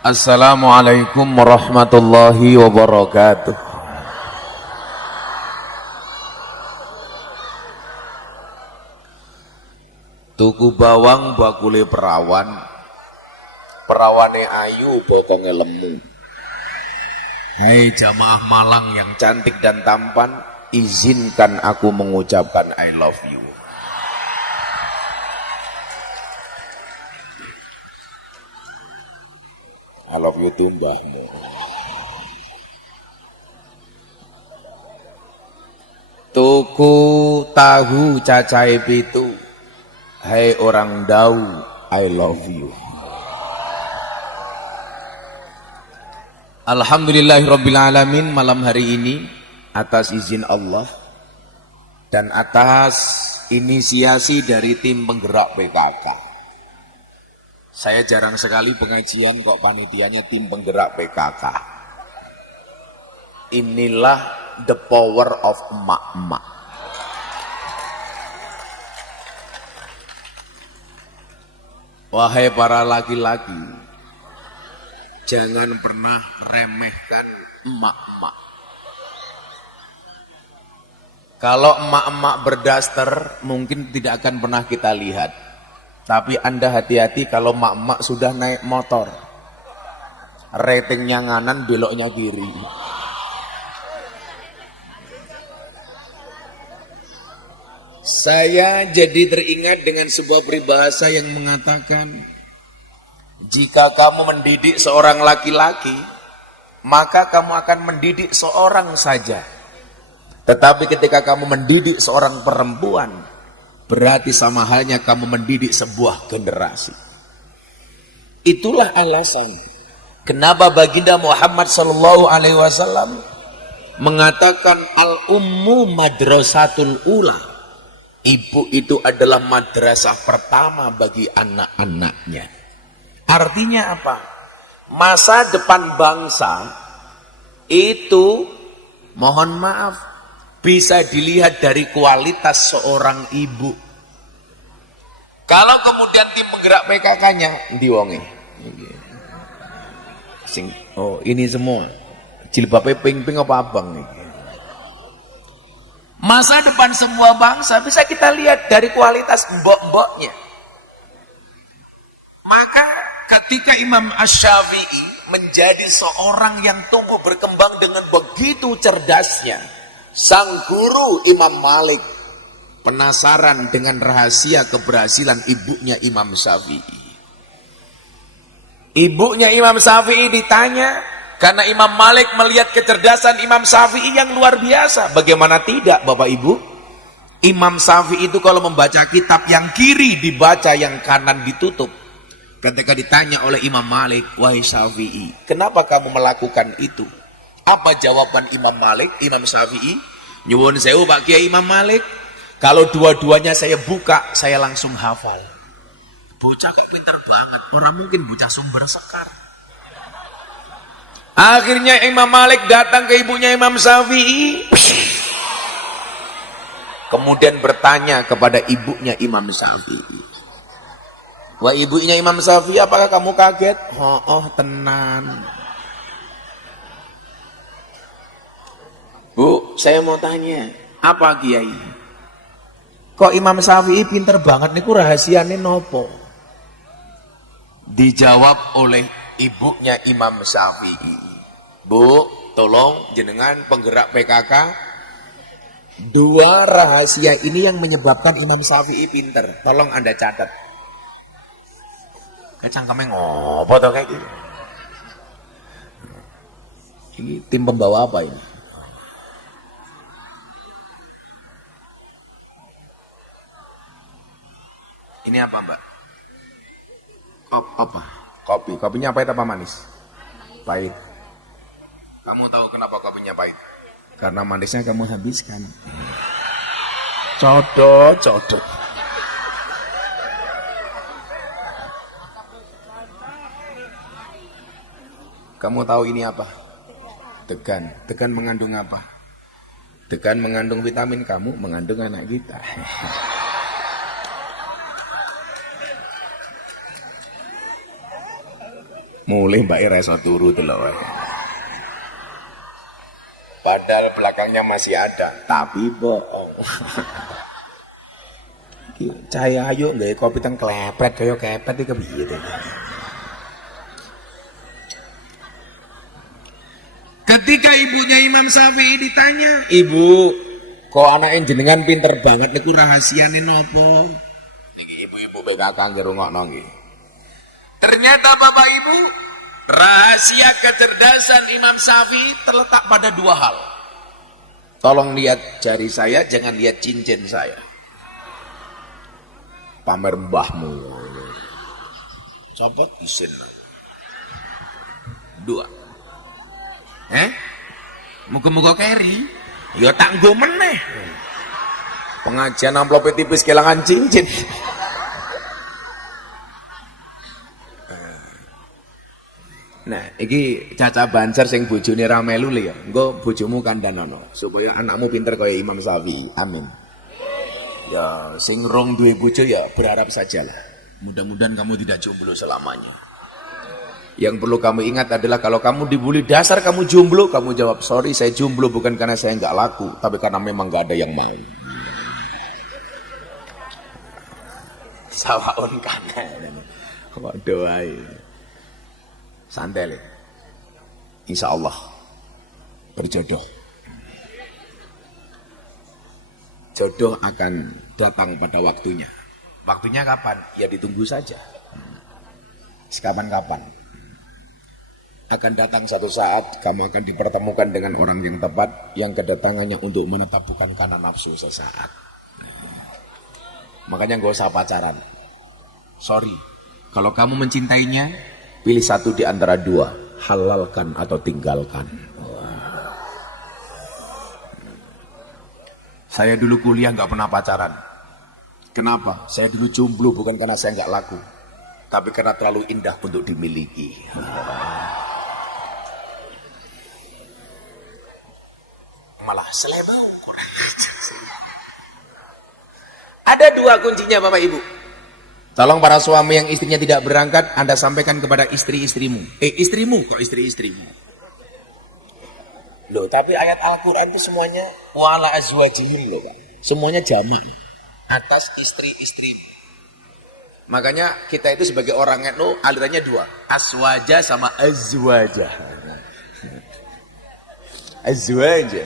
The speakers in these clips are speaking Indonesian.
Assalamualaikum warahmatullahi wabarakatuh. Tuku bawang bakule perawan, perawane ayu bokonge lemu. Hai jamaah Malang yang cantik dan tampan, izinkan aku mengucapkan I love you. I love you tuh mbahmu. Tuku tahu cacai pitu, hai orang Dau, I love you. Alhamdulillahirrabbilalamin, malam hari ini atas izin Allah dan atas inisiasi dari tim penggerak PKK. Saya jarang sekali pengajian kok panitianya tim penggerak PKK. Inilah the power of emak-emak. Wahai para laki-laki, jangan pernah remehkan emak-emak. Kalau emak-emak berdaster mungkin tidak akan pernah kita lihat. Tapi Anda hati-hati kalau emak-emak sudah naik motor. Ratingnya nganan, beloknya kiri. Saya jadi teringat dengan sebuah peribahasa yang mengatakan, jika kamu mendidik seorang laki-laki, maka kamu akan mendidik seorang saja. Tetapi ketika kamu mendidik seorang perempuan, berarti sama halnya kamu mendidik sebuah generasi. Itulah alasan kenapa baginda Muhammad SAW mengatakan al-ummu madrasatul ula. Ibu itu adalah madrasah pertama bagi anak-anaknya. Artinya apa? Masa depan bangsa itu, mohon maaf, bisa dilihat dari kualitas seorang ibu. Kalau kemudian tim penggerak PKK-nya diwongi. Oh, ini semua jilbabnya ping-ping apa abang nih? Masa depan semua bangsa bisa kita lihat dari kualitas mbok-mboknya. Maka ketika Imam Asy-Syafi'i menjadi seorang yang tumbuh berkembang dengan begitu cerdasnya, sang guru Imam Malik penasaran dengan rahasia keberhasilan ibunya Imam Syafi'i. Ibunya Imam Syafi'i ditanya, karena Imam Malik melihat kecerdasan Imam Syafi'i yang luar biasa. Bagaimana tidak Bapak Ibu? Imam Syafi'i itu kalau membaca kitab yang kiri dibaca, yang kanan ditutup. Ketika ditanya oleh Imam Malik, wahai Syafi'i, kenapa kamu melakukan itu? Apa jawaban Imam Malik, Imam Syafi'i? Nyuwun sewu Pak Kiai Imam Malik, kalau dua-duanya saya buka, saya langsung hafal. Bocah kok pintar banget, orang mungkin bocah sumber sekar. Akhirnya Imam Malik datang ke ibunya Imam Syafi'i, kemudian bertanya kepada ibunya Imam Syafi'i, wah ibunya Imam Syafi'i, apakah kamu kaget? Oh tenan. Bu, saya mau tanya, apa Kiai? Kok Imam Syafi'i pinter banget niku rahasiane nopo? Dijawab oleh ibunya Imam Syafi'i, Bu, tolong jenengan penggerak PKK, dua rahasia ini yang menyebabkan Imam Syafi'i pinter, tolong Anda catat. Kecangkemnya ngopo toh kayak gitu. Ini tim pembawa apa ini? Ini apa Mbak? Apa? Kopi. Kopinya pahit apa manis? Pahit. Kamu tahu kenapa kopinya pahit? Karena manisnya kamu habiskan. Codot. Kamu tahu ini apa? Degan. Degan mengandung apa? Degan mengandung vitamin, kamu mengandung anak kita. Mulai Mbak Reso turu tuh loh. Padahal belakangnya masih ada, tapi bohong. Cahaya ayo nggak kopi teng klepret kaya kepet iki kepiye to. Ketika ibunya Imam Syafi'i ditanya, "Ibu, kok anake jenengan pinter banget niku rahasiane napa?" Niki ibu-ibu PKK ngrungokno nggih. Ternyata Bapak Ibu, rahasia kecerdasan Imam Syafi'i terletak pada dua hal. Tolong lihat jari saya, jangan lihat cincin saya. Pamer mbahmu. Copot isin. Dua. Muga-muga keri. Ya tak nggo meneh. Pengajian amplopnya tipis kelangan cincin. Nah, iki Caca Banser sing bojone ra melu ya. Engko bojomu kandhanono supaya anakmu pinter kaya Imam Syafi'i. Amin. Ya, sing rong duwe bojo ya berharap sajalah. Mudah-mudahan kamu tidak jomblo selamanya. Yang perlu kamu ingat adalah kalau kamu dibully dasar kamu jomblo, kamu jawab, "Sorry, saya jomblo bukan karena saya nggak laku, tapi karena memang nggak ada yang mau." Sawaun kanan. Waduh ae. Santai. Insya Allah berjodoh. Jodoh akan datang pada waktunya. Waktunya kapan? Ya ditunggu saja. Sekapan-kapan. Akan datang satu saat kamu akan dipertemukan dengan orang yang tepat, yang kedatangannya untuk menetap bukan karena nafsu sesaat. Makanya gak usah pacaran. Sorry, kalau kamu mencintainya, pilih satu di antara dua, halalkan atau tinggalkan. Saya dulu kuliah gak pernah pacaran. Kenapa? Saya dulu jomblo bukan karena saya gak laku, tapi karena terlalu indah untuk dimiliki. Malah selebau kurang ajar. Ada dua kuncinya Bapak Ibu. Tolong para suami yang istrinya tidak berangkat, Anda sampaikan kepada istri-istrimu. Istrimu kok istri-istrimu? Loh, tapi ayat Al-Quran itu semuanya wala azwajihim loh Pak. Semuanya jamak atas istri-istri. Makanya kita itu sebagai orang NU alirannya dua, aswaja sama azwaja. Azwaja.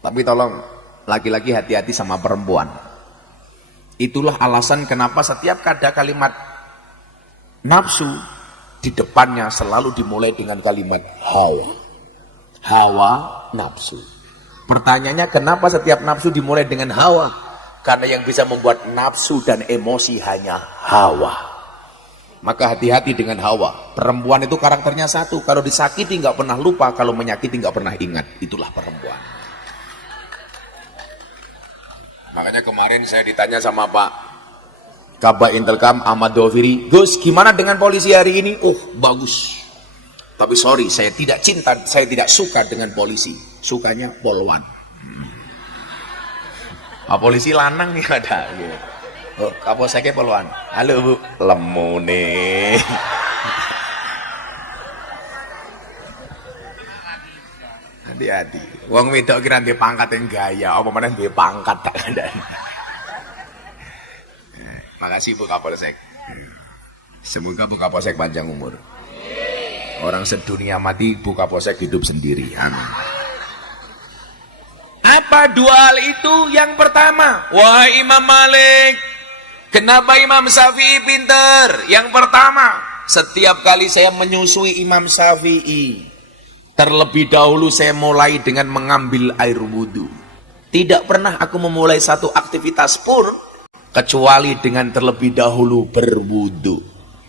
Tapi tolong laki-laki hati-hati sama perempuan. Itulah alasan kenapa setiap ada kalimat nafsu di depannya selalu dimulai dengan kalimat hawa. Hawa nafsu. Pertanyaannya kenapa setiap nafsu dimulai dengan hawa? Karena yang bisa membuat nafsu dan emosi hanya hawa. Maka hati-hati dengan hawa. Perempuan itu karakternya satu, kalau disakiti nggak pernah lupa, kalau menyakiti nggak pernah ingat. Itulah perempuan. Makanya kemarin saya ditanya sama Pak Kabak Intelkam Ahmad Doviri, "Gus, gimana dengan polisi hari ini?" "Oh, bagus. Tapi sorry, saya tidak cinta, saya tidak suka dengan polisi. Sukanya polwan." Polisi lanang nih ada. Oh, Kapolseknya polwan. "Halo Bu." "Lemu nih." Hati-hati. Wong wedok kira ndek pangkat yang gaya, apa meneh ndek pangkat tak kandhani. Makasih Bu Kapolsek. Semoga Bu Kapolsek panjang umur. Orang sedunia mati, Bu Kapolsek hidup sendiri. Amin. Apa dua hal itu? Yang pertama, wahai Imam Malik, kenapa Imam Syafi'i pinter? Yang pertama, setiap kali saya menyusui Imam Syafi'i, terlebih dahulu saya mulai dengan mengambil air wudhu. Tidak pernah aku memulai satu aktivitas pun kecuali dengan terlebih dahulu berwudhu.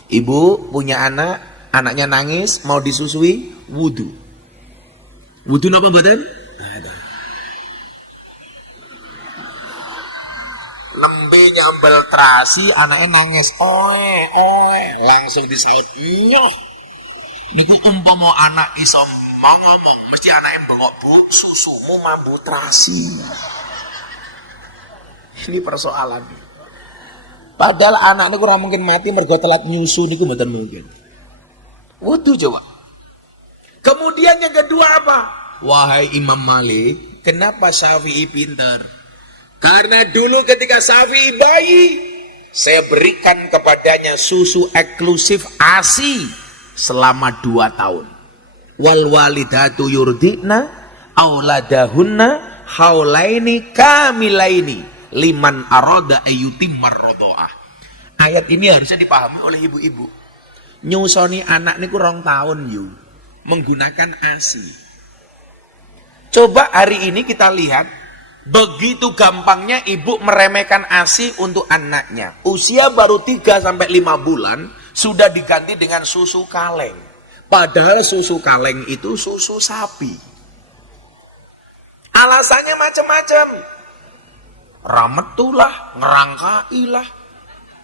Ibu punya anak, anaknya nangis, mau disusui, wudhu. Wudhu apa badan? Lembe nyambel terasi, anaknya nangis, oe, langsung disaut, nyoh. Niku umpama anak isom ngomong, mesti anak yang bengok, "Bu, susumu mambu terasi." Ini persoalan. Padahal anak ini kurang mungkin mati mergo telat nyusu niku mboten mungkin. Wudu coba. Kemudian yang kedua apa? Wahai Imam Malik, kenapa Syafi'i pintar? Karena dulu ketika Syafi'i bayi, saya berikan kepadanya susu eksklusif ASI selama 2 tahun. Wal walidatu yurdina auladahunna haulaini kamilaini liman arada ayyutimmar radhaah. Ayat ini harusnya dipahami oleh ibu-ibu. Nyusoni anak niku 2 tahun yu menggunakan ASI. Coba hari ini kita lihat begitu gampangnya ibu meremehkan ASI untuk anaknya. Usia baru 3 sampai 5 bulan sudah diganti dengan susu kaleng. Padahal susu kaleng itu susu sapi. Alasannya macam-macam. Rametulah, ngerangkailah,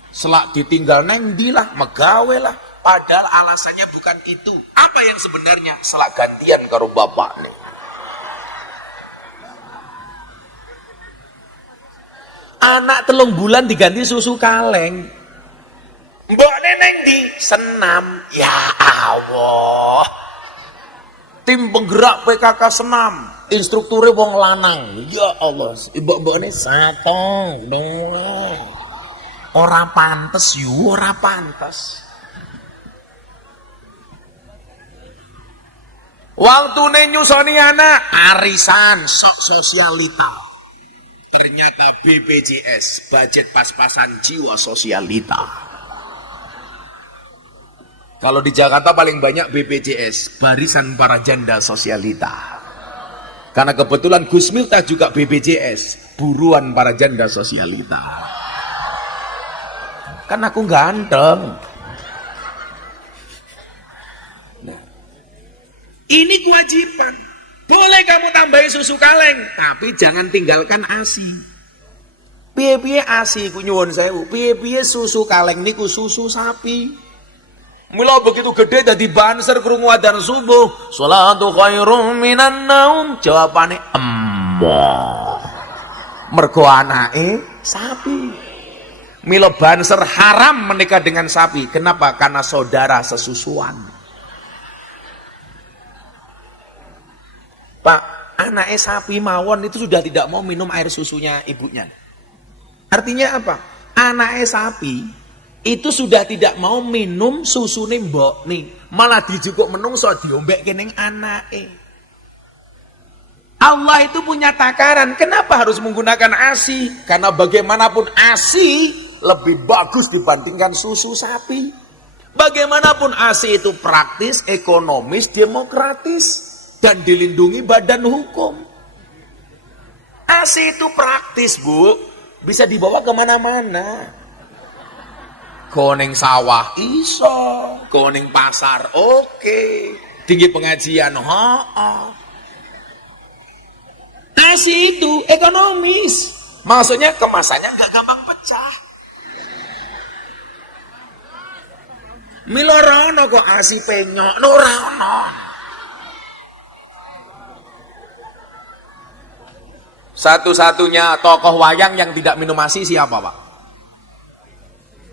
selak ditinggal neng dilah, megawe lah. Padahal alasannya bukan itu. Apa yang sebenarnya? Selak gantian karo bapak nih. Anak 3 bulan diganti susu kaleng. Mbok neneng di senam. Ya Allah. Tim penggerak PKK senam. Instrukturnya wong lanang. Ya Allah. Mbok ini satong dong. Ora pantes yu, ora pantes. Waktu nyusoni anak arisan sok sosialita. Ternyata BPJS, budget pas-pasan jiwa sosialita. Kalau di Jakarta paling banyak BPJS, barisan para janda sosialita. Karena kebetulan Gus Miftah juga BPJS, buruan para janda sosialita. Kan aku ganteng. Nah, ini kewajiban. Boleh kamu tambahin susu kaleng, tapi jangan tinggalkan ASI. Piye-piye ASI ku nyuwun sewu, piye-piye susu kaleng niku susu sapi. Mula begitu gede dadi banser krungu adzan subuh, sholatu khairum minan naum. Jawabane embah. Mergo anake sapi. Mila banser haram menikah dengan sapi. Kenapa? Karena saudara sesusuan. Pak, anaknya sapi mawon itu sudah tidak mau minum air susunya ibunya. Artinya apa? Anaknya sapi itu sudah tidak mau minum susune mbok nih, malah dijukuk menungso diombek kening anake. Allah itu punya takaran. Kenapa harus menggunakan ASI? Karena bagaimanapun ASI lebih bagus dibandingkan susu sapi. Bagaimanapun ASI itu praktis, ekonomis, demokratis, dan dilindungi badan hukum. ASI itu praktis, Bu, bisa dibawa kemana-mana. Koning sawah iso, koning pasar oke, tinggi pengajian ASI itu ekonomis, maksudnya kemasannya nggak gampang pecah. Milorono kok ASI penyok, nurano. Satu-satunya tokoh wayang yang tidak minum ASI siapa, Pak?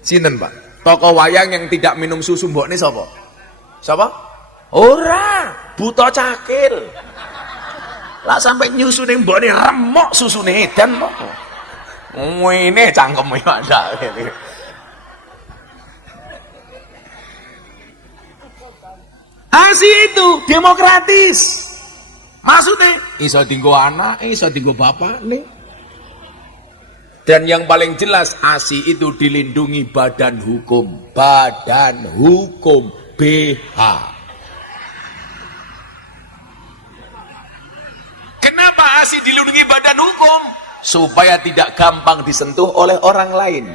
Sinten, Pak? Tokoh wayang yang tidak minum susu mbok ini siapa? Siapa? Ora, buta cakil. Lah sampai nyusu ning mbok ini remok susune edan kok. Ngene cangkeme ada. ASI itu demokratis. Maksudnya iso tinggo anak, iso tinggo bapak nih. Dan yang paling jelas ASI itu dilindungi badan hukum. Badan hukum BH. Kenapa ASI dilindungi badan hukum? Supaya tidak gampang disentuh oleh orang lain.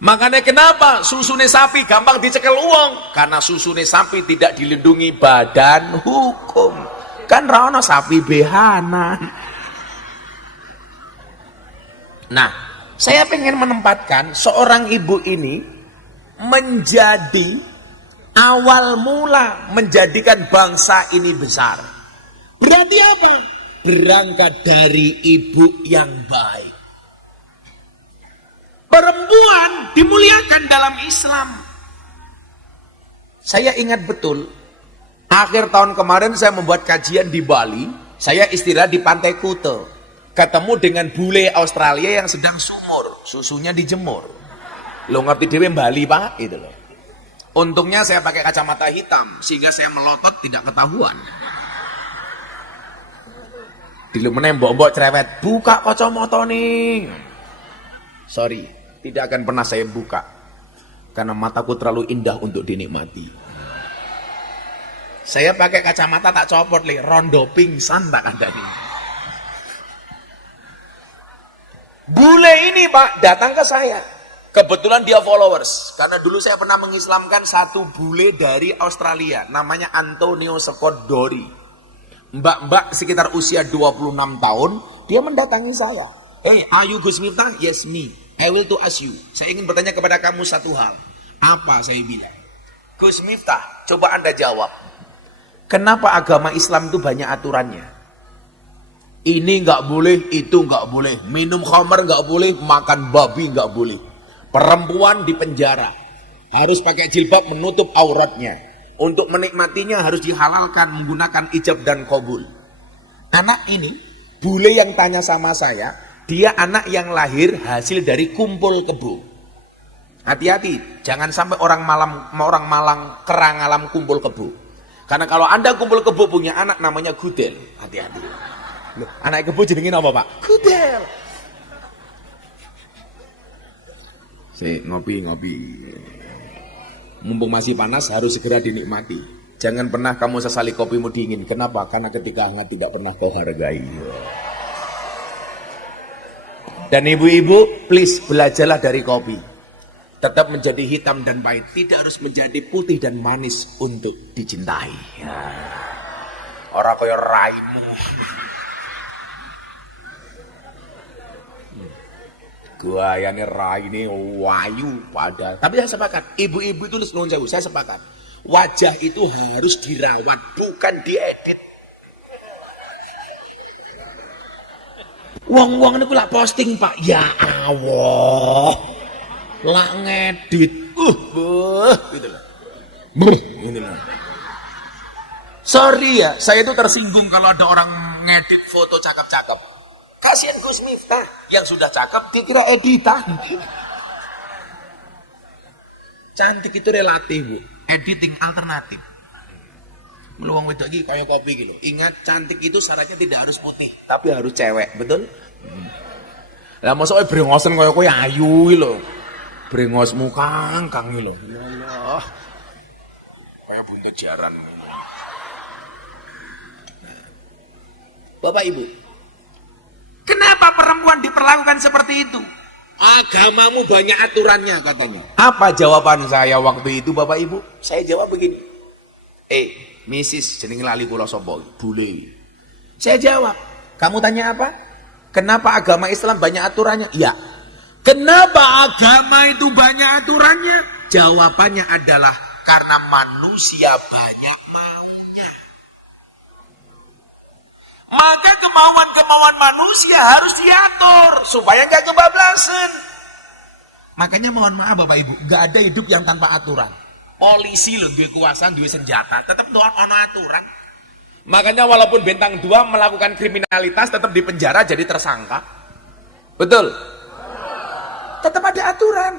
Makanya kenapa susune sapi gampang dicekel uang? Karena susune sapi tidak dilindungi badan hukum. Kan rana sapi behanan. Nah, saya pengen menempatkan seorang ibu ini menjadi awal mula menjadikan bangsa ini besar. Berarti apa? Berangkat dari ibu yang baik. Perempuan dimuliakan dalam Islam. Saya ingat betul, akhir tahun kemarin saya membuat kajian di Bali, saya istirahat di Pantai Kuta, ketemu dengan bule Australia yang sedang sumur, susunya dijemur. Lo ngerti dewe Bali pak, itu loh. Untungnya saya pakai kacamata hitam, sehingga saya melotot tidak ketahuan. Dulu menembok-mbok cerewet, buka kacamata nih. Sorry, tidak akan pernah saya buka, karena mataku terlalu indah untuk dinikmati. Saya pakai kacamata tak copot li, rondo pingsan tak ada nih. Bule ini pak datang ke saya. Kebetulan dia followers, karena dulu saya pernah mengislamkan satu bule dari Australia, namanya Antonio Scott Dory. Mbak-mbak sekitar usia 26 tahun, dia mendatangi saya. Hey, are you Gus Miftah? Yes, me. I will to ask you. Saya ingin bertanya kepada kamu satu hal. Apa saya bilang? Gus Miftah, coba Anda jawab. Kenapa agama Islam itu banyak aturannya? Ini nggak boleh, itu nggak boleh. Minum khamar nggak boleh, makan babi nggak boleh. Perempuan di penjara, harus pakai jilbab menutup auratnya. Untuk menikmatinya harus dihalalkan menggunakan ijab dan qabul. Anak ini, bule yang tanya sama saya, dia anak yang lahir hasil dari kumpul kebo. Hati-hati, jangan sampai orang Malang kerang alam kumpul kebo. Karena kalau Anda kumpul kebo punya anak namanya gudel. Hati-hati. Anak kebo jenengin apa pak? Gudel. Ngopi. Mumpung masih panas harus segera dinikmati. Jangan pernah kamu sesali kopimu dingin. Kenapa? Karena ketika hangat tidak pernah kau hargai. Dan ibu-ibu, please belajarlah dari kopi. Tetap menjadi hitam dan pahit. Tidak harus menjadi putih dan manis untuk dicintai. Orang kaya raimu. Gayane raine wayu pada. Tapi saya sepakat, ibu-ibu itu nuwun sewu, saya sepakat. Wajah itu harus dirawat, bukan diedit. Wong-wong niku lak posting, Pak. Ya Allah. Lak ngedit. Gitu loh. Gitu loh. Sorry ya, saya itu tersinggung kalau ada orang ngedit foto cakep-cakep. Kasihan Gus Miftah yang sudah cakep dikira editan. Cantik itu relatif, Bu. Editing alternatif. Meluang wedok iki kayak kopi gitu. Ingat, cantik itu syaratnya tidak harus putih, tapi harus cewek, betul? Lah mosok brengosen kaya kowe ayu lho. Brengosmu kangkang lho. Ya Allah. Kayak buntut jaran. Bapak Ibu, kenapa perempuan diperlakukan seperti itu? Agamamu banyak aturannya katanya. Apa jawaban saya waktu itu Bapak Ibu? Saya jawab begini. Misis jeneng lali kula sapa? Bule. Saya jawab. Kamu tanya apa? Kenapa agama Islam banyak aturannya? Ya. Kenapa agama itu banyak aturannya? Jawabannya adalah karena manusia banyak maunya. Maka kemauan-kemauan manusia harus diatur supaya nggak kebablasan. Makanya mohon maaf Bapak Ibu, nggak ada hidup yang tanpa aturan. Polisi loh, duwe kuasa, duwe senjata, tetap ono aturan. Makanya walaupun bintang 2 melakukan kriminalitas tetap di penjara jadi tersangka. Betul? Tetap ada aturan.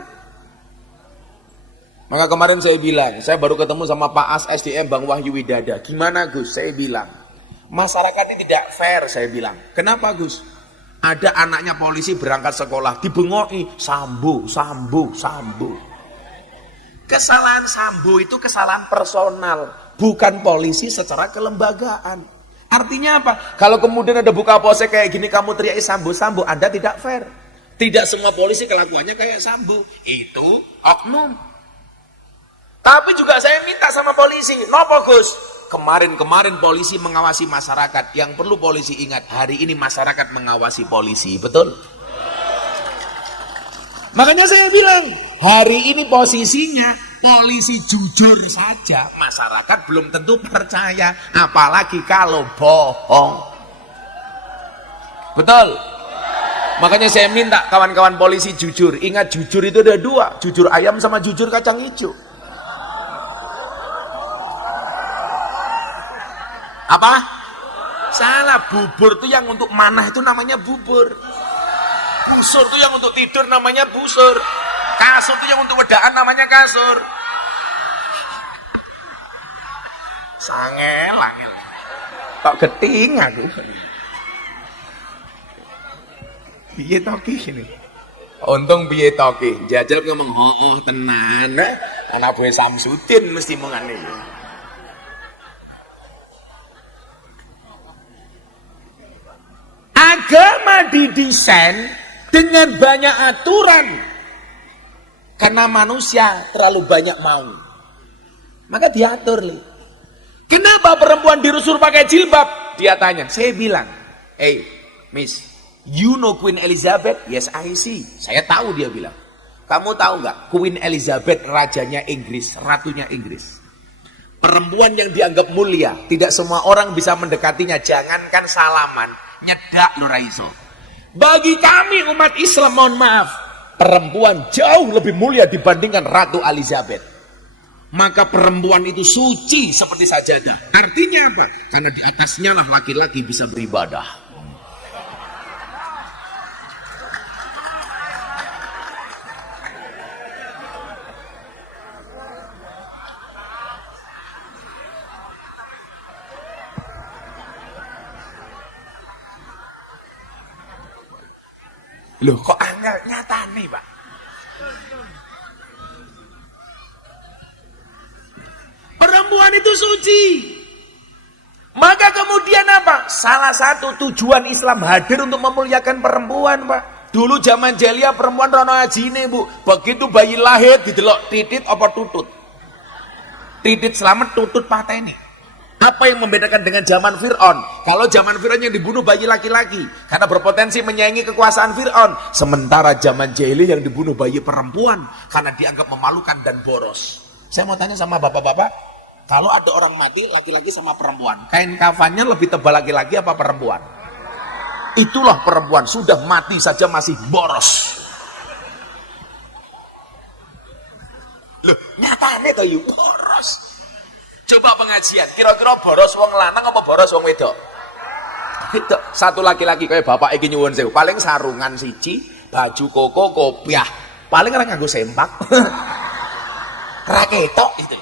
Maka kemarin saya bilang, saya baru ketemu sama Pak As SDM Bang Wahyu Widada. Gimana Gus? Saya bilang, masyarakat ini tidak fair, saya bilang. Kenapa Gus? Ada anaknya polisi berangkat sekolah, dibengoi, sambo. Kesalahan sambo itu kesalahan personal, bukan polisi secara kelembagaan. Artinya apa? Kalau kemudian ada buka polsek kayak gini, kamu teriak sambo, Anda tidak fair. Tidak semua polisi kelakuannya kayak sambo. Itu oknum. Tapi juga saya minta sama polisi, nopo Gus? Kemarin polisi mengawasi masyarakat. Yang perlu polisi ingat, hari ini masyarakat mengawasi polisi, betul? Makanya saya bilang, hari ini posisinya polisi jujur saja, masyarakat belum tentu percaya, apalagi kalau bohong. Betul? Makanya saya minta kawan-kawan polisi jujur. Ingat, jujur itu ada 2, jujur ayam sama jujur kacang hijau. Apa? Salah, bubur itu yang untuk manah itu namanya bubur. Busur itu yang untuk tidur namanya busur. Kasur itu yang untuk wedaan namanya kasur. Sangel, angel. Kok geting aku. Piye toki ini? Untung piye toki. Jajal ngomong, "Oh, tenan." Anak buah Samsudin mesti mengane. Agama didesain dengan banyak aturan karena manusia terlalu banyak mau, maka diatur. Kenapa perempuan disuruh pakai jilbab? Dia tanya. Saya bilang, "Hey miss, you know Queen Elizabeth?" "Yes, I see." Saya tahu. Dia bilang, "Kamu tahu nggak Queen Elizabeth rajanya Inggris, ratunya Inggris, perempuan yang dianggap mulia, tidak semua orang bisa mendekatinya, jangankan salaman, nyedak lo raiso." Bagi kami umat Islam, mohon maaf, perempuan jauh lebih mulia dibandingkan Ratu Elizabeth. Maka perempuan itu suci seperti sajadah. Artinya apa? Karena di atasnya lah laki-laki bisa beribadah. Loh kok angel nyata nih Pak? Perempuan itu suci. Maka kemudian apa? Salah satu tujuan Islam hadir untuk memuliakan perempuan Pak. Dulu zaman jahiliyah perempuan rono ajine Bu. Begitu bayi lahir didelok titit apa tutut. Titit selamat, tutut pateni. Apa yang membedakan dengan zaman Fir'aun? Kalau zaman Fir'aun yang dibunuh bayi laki-laki karena berpotensi menyaingi kekuasaan Fir'aun. Sementara zaman jahiliyah yang dibunuh bayi perempuan karena dianggap memalukan dan boros. Saya mau tanya sama bapak-bapak, kalau ada orang mati laki-laki sama perempuan, kain kafannya lebih tebal laki-laki apa perempuan? Itulah perempuan, sudah mati saja masih boros. Loh, nyatanya tuh yuk boros. Coba pengajian, kira-kira boros wong lanang apa boros wong wedok? Itu satu laki-laki kayak bapak iki nyuwun sewu, paling sarungan siji, baju koko kopiah, paling ora nganggo sempak. Ra ketok itu.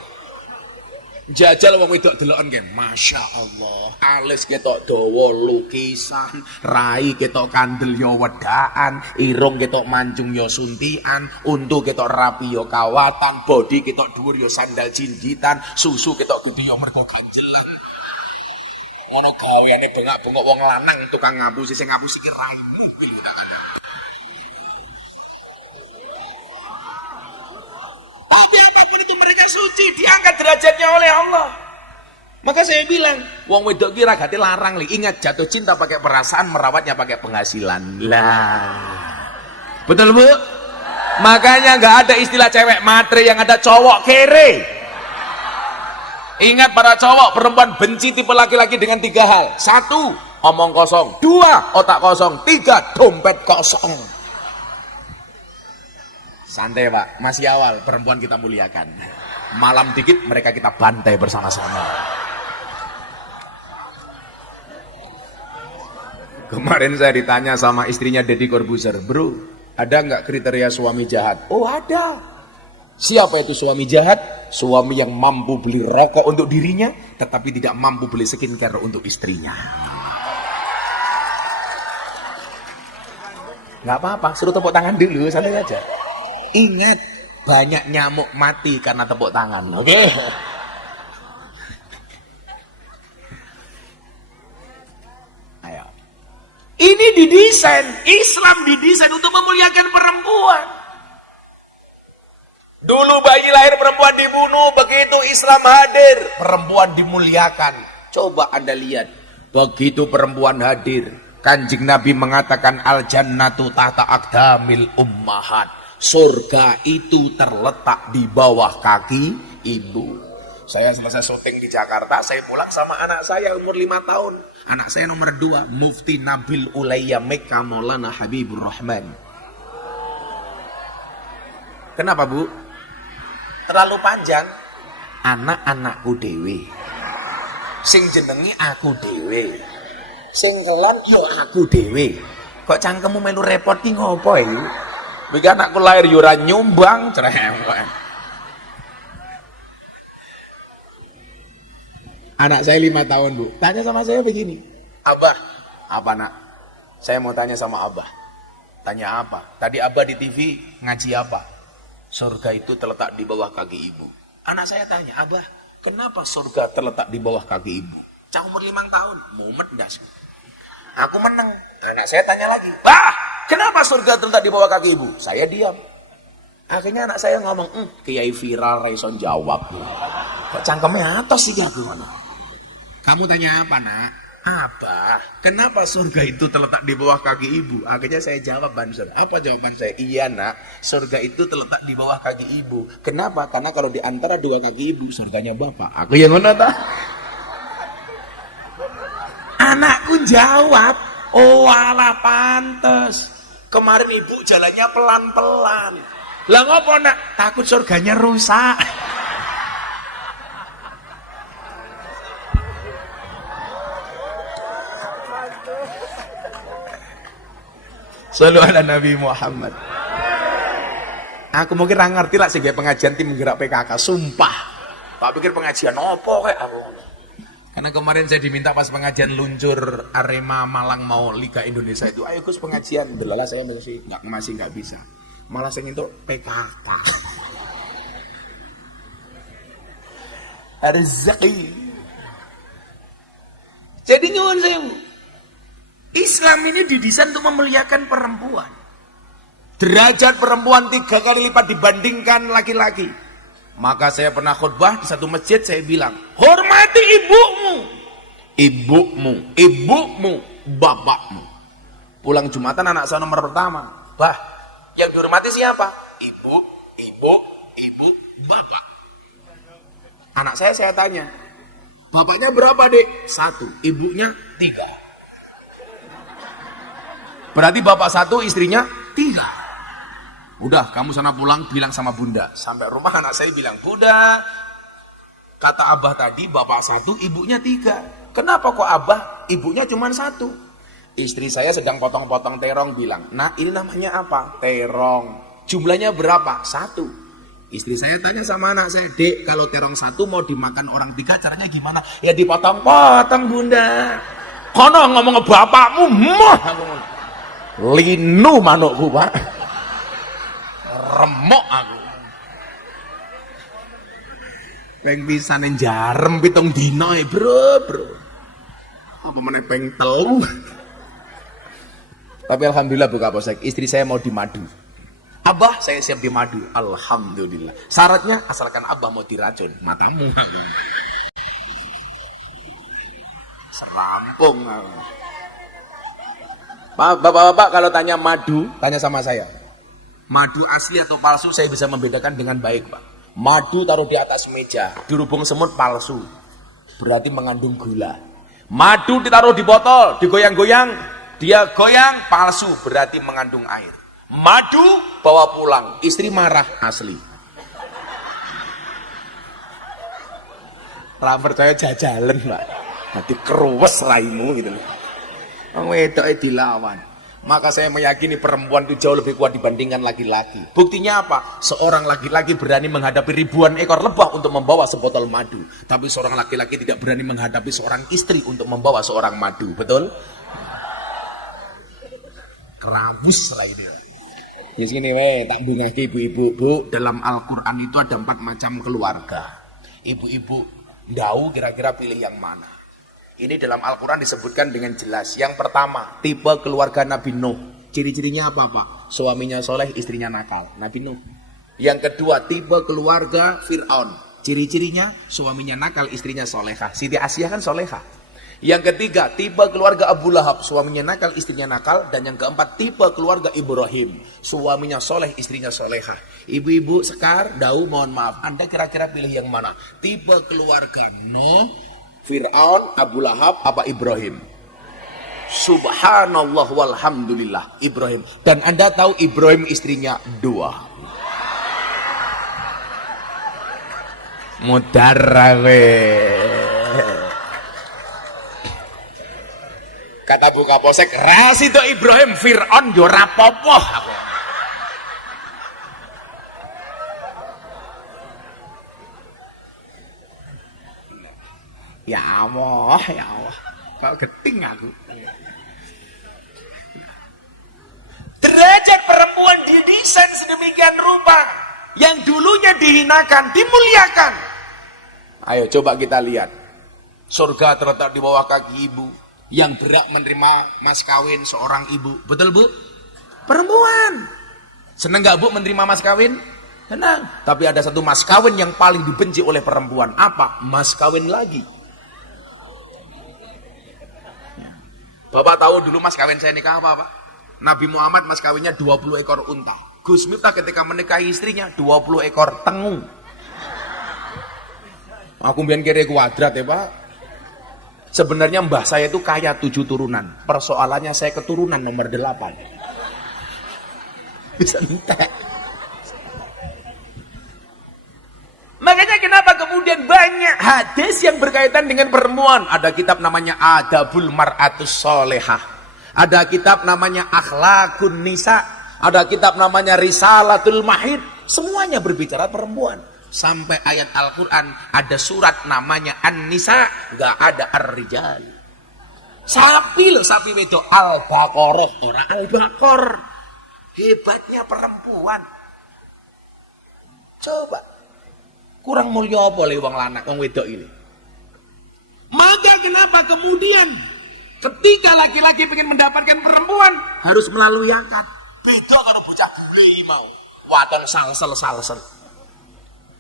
Jajal wong wedok deloken nggih, Masya Allah, alis ketok dawa lukisan, rai ketok kandel yo wedaan, irung ketok mancung yo suntian, untu ketok rapi yo kawatan, bodi ketok dhuwur yo sandal jinjitan, susu ketok gede yo mergo ganjelan. Ngono gaweane bengak-bengok wong lanang tukang ngapusi, sing ngapusi ki raimu pilihan. Tapi apapun itu mereka suci, diangkat derajatnya oleh Allah. Maka saya bilang, wong wedok kira gati larang li. Ingat, jatuh cinta pakai perasaan, merawatnya pakai penghasilan. Lah, betul Bu? Makanya nggak ada istilah cewek matre, yang ada cowok kere. Ingat para cowok, perempuan benci tipe laki-laki dengan 3 hal. 1, omong kosong. 2, otak kosong. 3, dompet kosong. Santai Pak, masih awal, perempuan kita muliakan. Malam dikit mereka kita bantai bersama-sama. Kemarin saya ditanya sama istrinya Deddy Corbuzier, "Bro, ada nggak kriteria suami jahat?" Oh ada. Siapa itu suami jahat? Suami yang mampu beli rokok untuk dirinya, tetapi tidak mampu beli skincare untuk istrinya. Nggak apa-apa, suruh tepuk tangan dulu, santai aja. Ingat, banyak nyamuk mati karena tepuk tangan. Oke? Ayo. Ini didesain, Islam didesain untuk memuliakan perempuan. Dulu bayi lahir perempuan dibunuh, begitu Islam hadir, perempuan dimuliakan. Coba Anda lihat, begitu perempuan hadir, Kanjeng Nabi mengatakan al-jannatu tahta aqdamil ummahat. Surga itu terletak di bawah kaki ibu. Saya selesai syuting di Jakarta, saya pulang sama anak saya umur 5 tahun. Anak saya nomor 2, Mufti Nabil Ulayya Mekka Maulana Habibur Rahman. Kenapa Bu? Terlalu panjang. Anak-anakku dewe. Sing jenengi aku dhewe. Sing kelan yo aku dhewe. Kok cangkemmu melu repot ki ngopo iki? Iki anakku lahir yo ora nyumbang, cerewet. Anak saya 5 tahun, Bu. Tanya sama saya begini. Abah, apa nak? Saya mau tanya sama Abah. Tanya apa? Tadi Abah di TV ngaji apa? Surga itu terletak di bawah kaki ibu. Anak saya tanya, Abah, kenapa surga terletak di bawah kaki ibu? Cah umur 5 tahun, mumet das. Aku menang. Anak saya tanya lagi, Bah, kenapa surga terletak di bawah kaki ibu? Saya diam. Akhirnya anak saya ngomong, Kiai viral Raison jawab. Kok cangkemnya atas sih aku? Kamu tanya apa, nak? Abah, kenapa surga itu terletak di bawah kaki ibu? Akhirnya saya jawab, Banser. Apa jawaban saya? Iya, nak, surga itu terletak di bawah kaki ibu. Kenapa? Karena kalau di antara dua kaki ibu, surganya bapak. Aku yang mana, tak? Anakku jawab, oh alah pantes. Kemarin ibu jalannya pelan-pelan. Lah ngopo, nak? Takut surganya rusak. Selalu ada Nabi Muhammad. Aku mungkin nggak ngerti lah sebagai pengajian tim menggerak PKK. Sumpah, Pak pikir pengajian opo kayak aku. Karena kemarin saya diminta pas pengajian luncur Arema Malang mau Liga Indonesia itu, ayo Gus pengajian. Delala saya masih nggak bisa. Malah saya itu PKK. Rezeki. Jadi nyuwun saya. Islam ini didesain untuk memuliakan perempuan. Derajat perempuan 3 kali lipat dibandingkan laki-laki. Maka saya pernah khutbah di satu masjid, saya bilang, hormati ibumu, ibumu, bapakmu. Pulang Jumatan anak saya nomor pertama, Bah, yang dihormati siapa? Ibu, bapak. Anak saya tanya, bapaknya berapa, Dek? 1, ibunya 3. Berarti bapak 1, istrinya 3. Udah, kamu sana pulang bilang sama bunda. Sampai rumah anak saya bilang, Bunda, kata abah tadi bapak 1, ibunya 3. Kenapa kok abah ibunya cuma 1? Istri saya sedang potong-potong terong bilang, nah ini namanya apa? Terong. Jumlahnya berapa? 1. Istri saya tanya sama anak saya, Dek, kalau terong 1 mau dimakan orang 3 caranya gimana? Ya dipotong-potong, Bunda. Kono ngomong ke bapakmu, mah. Linu manukku, Pak. Remok aku. Peng pisane jarem 7 dina, Bro. Apa meneh peng 3. Tapi alhamdulillah Bu Kapolsek, istri saya mau dimadu. Abah, saya siap dimadu. Alhamdulillah. Syaratnya asalkan Abah mau diracun matamu. Serampung aku. Bapak-bapak kalau tanya madu, tanya sama saya. Madu asli atau palsu saya bisa membedakan dengan baik, Pak. Madu taruh di atas meja, dirubung semut palsu. Berarti mengandung gula. Madu ditaruh di botol, digoyang-goyang, dia goyang palsu, berarti mengandung air. Madu bawa pulang, istri marah asli. Ra percaya jajalan, Pak. Nanti keruwes raimu gitu loh. Wedoknya dilawan. Maka saya meyakini perempuan itu jauh lebih kuat dibandingkan laki-laki. Buktinya apa? Seorang laki-laki berani menghadapi ribuan ekor lebah untuk membawa sebotol madu. Tapi seorang laki-laki tidak berani menghadapi seorang istri untuk membawa seorang madu. Betul? Kerawus lah ini. Di sini tak bungaki ibu-ibu. Bu, dalam Al-Quran itu ada 4 macam keluarga. Ibu-ibu, tahu kira-kira pilih yang mana? Ini dalam Al-Quran disebutkan dengan jelas. Yang pertama, tipe keluarga Nabi Nuh. Ciri-cirinya apa, Pak? Suaminya soleh, istrinya nakal. Nabi Nuh. Yang kedua, tipe keluarga Fir'aun. Ciri-cirinya, suaminya nakal, istrinya solehah. Siti Asyah kan solehah. Yang ketiga, tipe keluarga Abu Lahab. Suaminya nakal, istrinya nakal. Dan yang keempat, tipe keluarga Ibrahim. Suaminya soleh, istrinya solehah. Ibu-ibu Sekar, Dau, mohon maaf. Anda kira-kira pilih yang mana? Tipe keluarga Nuh, Fir'aun, Abu Lahab, apa Ibrahim? Subhanallah walhamdulillah, Ibrahim. Dan Anda tahu Ibrahim istrinya 2. Mudarrawe. Kata Bu Kapolsek, Rasido Ibrahim Fir'aun yo rapopo. Ya Allah, ya Allah. Kok geting aku. Derajat perempuan didesain sedemikian rupa. Yang dulunya dihinakan, dimuliakan. Ayo coba kita lihat. Surga terletak di bawah kaki ibu. Yang berhak menerima mas kawin seorang ibu. Betul Bu? Perempuan. Senang gak Bu menerima mas kawin? Senang. Tapi ada satu mas kawin yang paling dibenci oleh perempuan. Apa? Mas kawin lagi. Bapak tahu dulu mas kawin saya nikah apa Pak? Nabi Muhammad mas kawinnya 20 ekor unta. Gus Miftah ketika menikahi istrinya 20 ekor tengu. Aku biar kira kuadrat ya Pak. Sebenarnya mbah saya itu kaya 7 turunan. Persoalannya saya keturunan nomor 8. Bisa entek. Makanya kenapa kemudian banyak hadis yang berkaitan dengan perempuan. Ada kitab namanya Adabul Mar'atus Solehah. Ada kitab namanya Akhlakun Nisa. Ada kitab namanya Risalatul Mahid. Semuanya berbicara perempuan. Sampai ayat Al-Quran ada surat namanya An-Nisa, gak ada Ar-Rijal. Sapi loh, sapi wedok Al-Baqarah, orang Al-Baqar. Hebatnya perempuan. Coba kurang mulia apa oleh wong lanang wong wedok ini? Maka kenapa kemudian ketika laki-laki ingin mendapatkan perempuan harus melalui akad? Beda kalau bocah gede mau wadon salsel.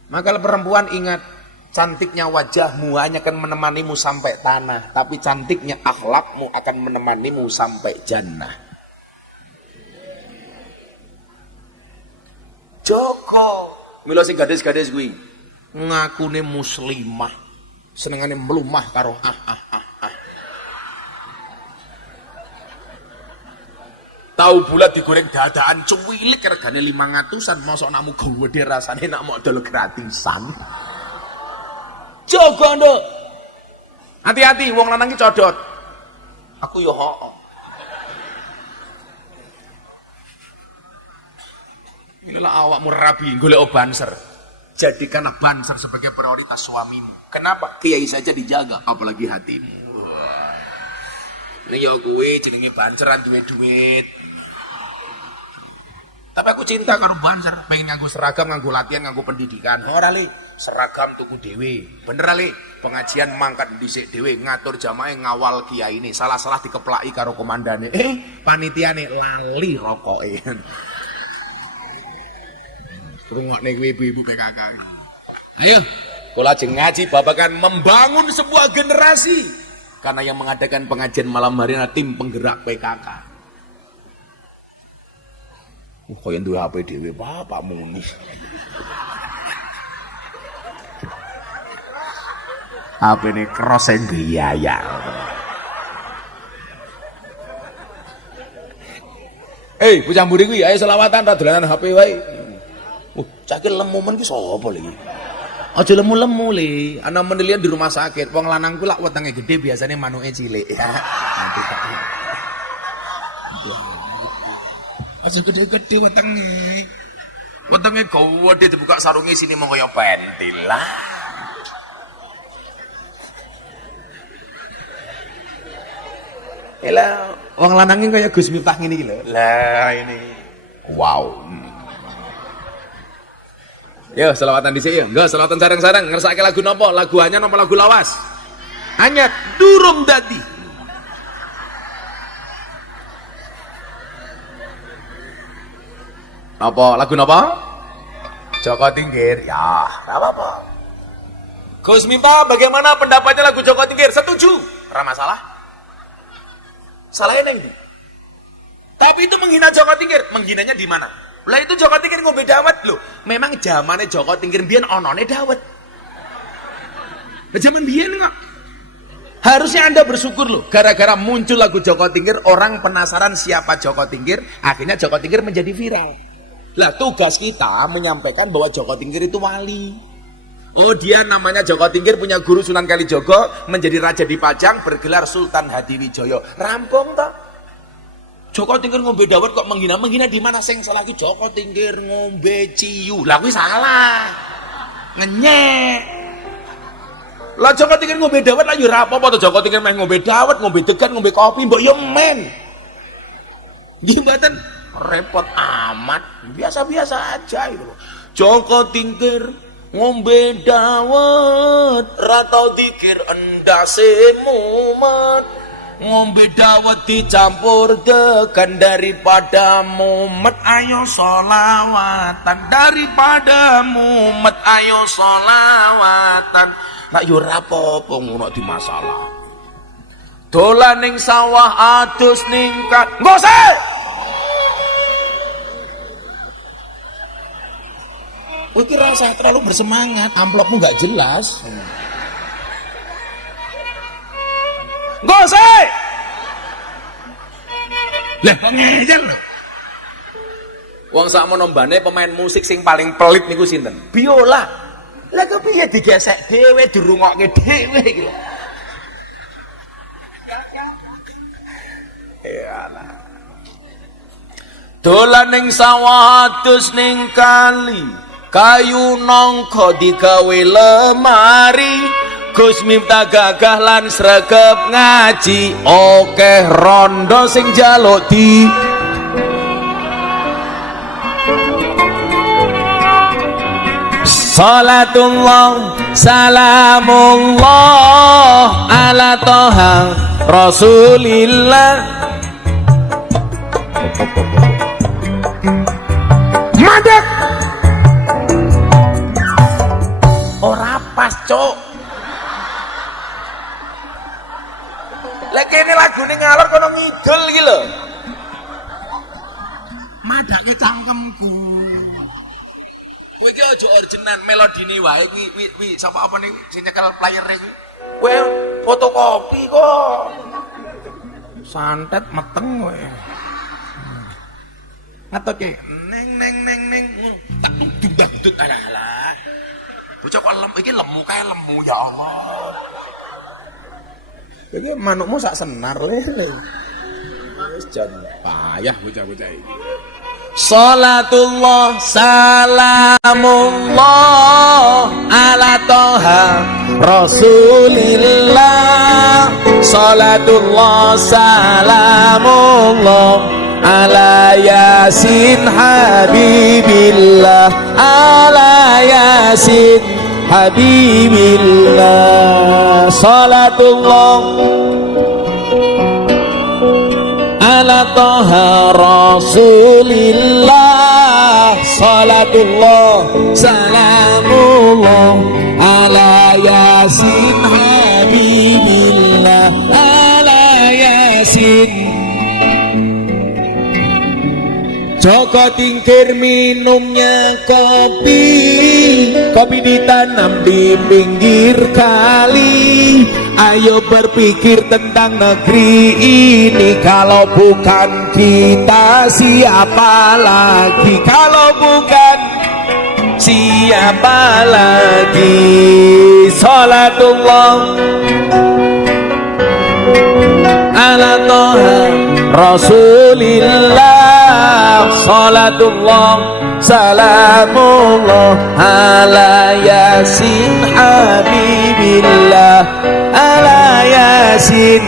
Maka perempuan ingat, cantiknya wajahmu hanya akan menemanimu sampai tanah, tapi cantiknya akhlakmu akan menemanimu sampai jannah. Joko, mila sing gadis-gadis kuwi ngakune muslimah, senengane mlumah karo Tahu bulat digoreng dadaan cuwilik regane 500-an, mosok nak muga gede rasane nak mau dol gratisan. Jaga nduk. Hati-hati wong lanang iki codot. Aku yo hooh. Inilah awakmu rabi golek banser. Jadikanlah banser sebagai prioritas suamimu. Kenapa? Kiai saja dijaga, apalagi hatimu. Ini yo kuwi jenenge banseran duwe duit. Tapi aku cinta karo banser, pengen nganggo seragam, nganggo latihan, nganggo pendidikan. Ora le, seragam tuku dhewe. Bener le, pengajian mangkat dhisik dhewe, ngatur jamaah ngawal kiai ini. Salah-salah dikeplaki karo komandane. Panitiane lali rokoke. Rungokne kuwi ibu-ibu PKK. Ayo, kula ajeng ngaji babagan membangun sebuah generasi. Karena yang mengadakan pengajian malam hari adalah tim penggerak PKK. Kok yang dua HP dewe Pak Muni. HP ini krosen biaya. Bocah mburi kuwi ayo selawatan ra dolanan HP wae. Cakil lemu men ki sapa lagi? Aja lemu-lemu le. Ana menelian di rumah sakit. Wong lanang ku lak wetenge gede biasanya manuke cilik ya. Aja gede-gede wetenge. Wetenge gede dibuka sarunge sini mau kaya pentil lah. Elah, wong lanang iki kaya Gus Miftah ngene iki lho. Lah ini. Wow. Yo selawatan dhisik ya. Enggak selawatan sareng-sareng. Ngersake lagu napa? Lagu anyar napa lagu lawas? Anyar durung dadi. Apa lagu napa? Joko Tingkir. Ya, enggak apa-apa. Gus Miftah bagaimana pendapatnya lagu Joko Tingkir? Setuju. Ora masalah. Salahnya ini. Tapi itu menghina Joko Tingkir. Menghinanya di mana? Lah itu Joko Tingkir ngombe dawet loh. Memang zamannya Joko Tingkir biyen onone dawet. Lah zaman biyen kok. Harusnya Anda bersyukur loh. Gara-gara muncul lagu Joko Tingkir, orang penasaran siapa Joko Tingkir, akhirnya Joko Tingkir menjadi viral. Lah tugas kita menyampaikan bahwa Joko Tingkir itu wali. Oh, dia namanya Joko Tingkir, punya guru Sunan Kalijogo, menjadi raja di Pajang, bergelar Sultan Hadiwijoyo. Rampung toh. Joko Tingkir ngombe dawet kok menghina di mana? Sing salah ki Joko Tingkir ngombe ciu. Lah kuwi salah. Ngenyek. Lah Joko Tingkir ngombe dawet lah yo ora apa-apa to. Joko Tingkir meh ngombe dawet, ngombe degan, ngombe kopi, mbok yo men. Nggih mboten repot amat. Biasa-biasa aja itu. Joko Tingkir ngombe dawet ratau dikir endase mumet, ngombe dawet dicampur degan daripada mumet, ayo solawatan daripada mumet, ayo solawatan. Nak yo rapopo ngono di masalah dolan ning sawah adus ningkat ngose. Kowe rasa terlalu bersemangat, amplopmu nggak jelas. Ngose. Lah kok ngejel lho. Wong sakmono mbane pemain musik sing paling pelit niku sinten? Biola. Lah kok piye digesek dhewe dirungokke dhewe iki lho. Iyalah. Dolan ning sawah adus ning kali. Kayu nongko digawe lemari, Gus Miftah gagah lan sregep ngaji, okeh rondo sing jaluk di Salatullah salamullah ala toha Rasulillah. Madek ora pas cok. Lek kene lagune ngalor kono ngidul iki lho. Madake cangkemku. Kowe iki aja orjinan melodine wae kuwi sapa apa ning sing nyekel playere kuwi. Kowe fotokopi kok. Santet meteng kowe. Ngatoke neng tak duduk alah. Bocah kok iki lemu kae lemu ya Allah. Iki manukmu sak senar le. Wis jan payah bocah-bocah iki. Salatullah salamullah ala toha Rasulillah. Salatullah salamullah ala yasin habibillah, ala yasin habibillah. Salatullah ala toha Rasulillah. Salatullah salamullah ala yasin habibillah, ala yasin. Joko Tingkir minumnya kopi ditanam di pinggir kali. Ayo berpikir tentang negeri ini, kalau bukan kita siapa lagi? Kalau bukan siapa lagi? Salatullah ala toha Rasulillah. Salatullah salamullah ala yasin habibillah, ala yasin.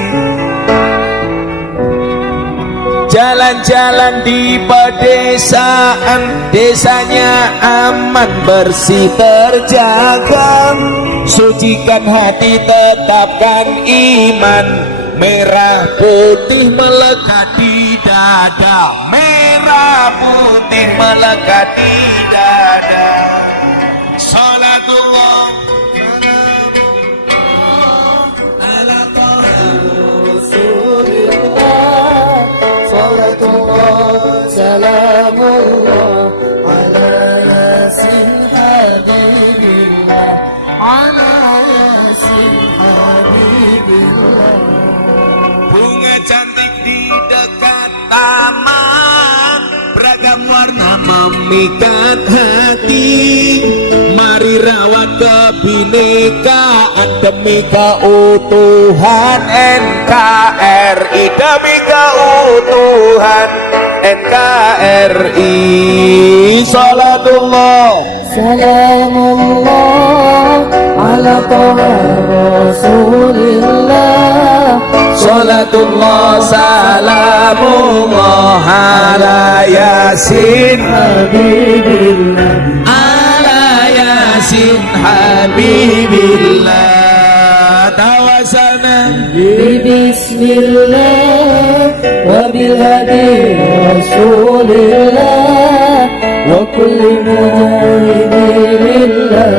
Jalan-jalan di pedesaan, desanya aman bersih terjaga. Sucikan hati, tetapkan iman, merah putih melekat di dada, merah putih melekat di dada. Salatullah ala Rasulillah. Salatullah salamullah ala yasin habibillah, ala yasin habibillah. Bunga cantik di dekat taman, beragam warna memikat hati. Mari rawat ke kebinekaan demi keutuhan NKRI, demi keutuhan NKRI. Salatullah salamullah ala toha rasulillah. Salatullah salamullah ala yasin Habibillah, ala yasin habibillah. Tawasalna bismillah wa bil hadi rasulillah wa kulli mu'minillah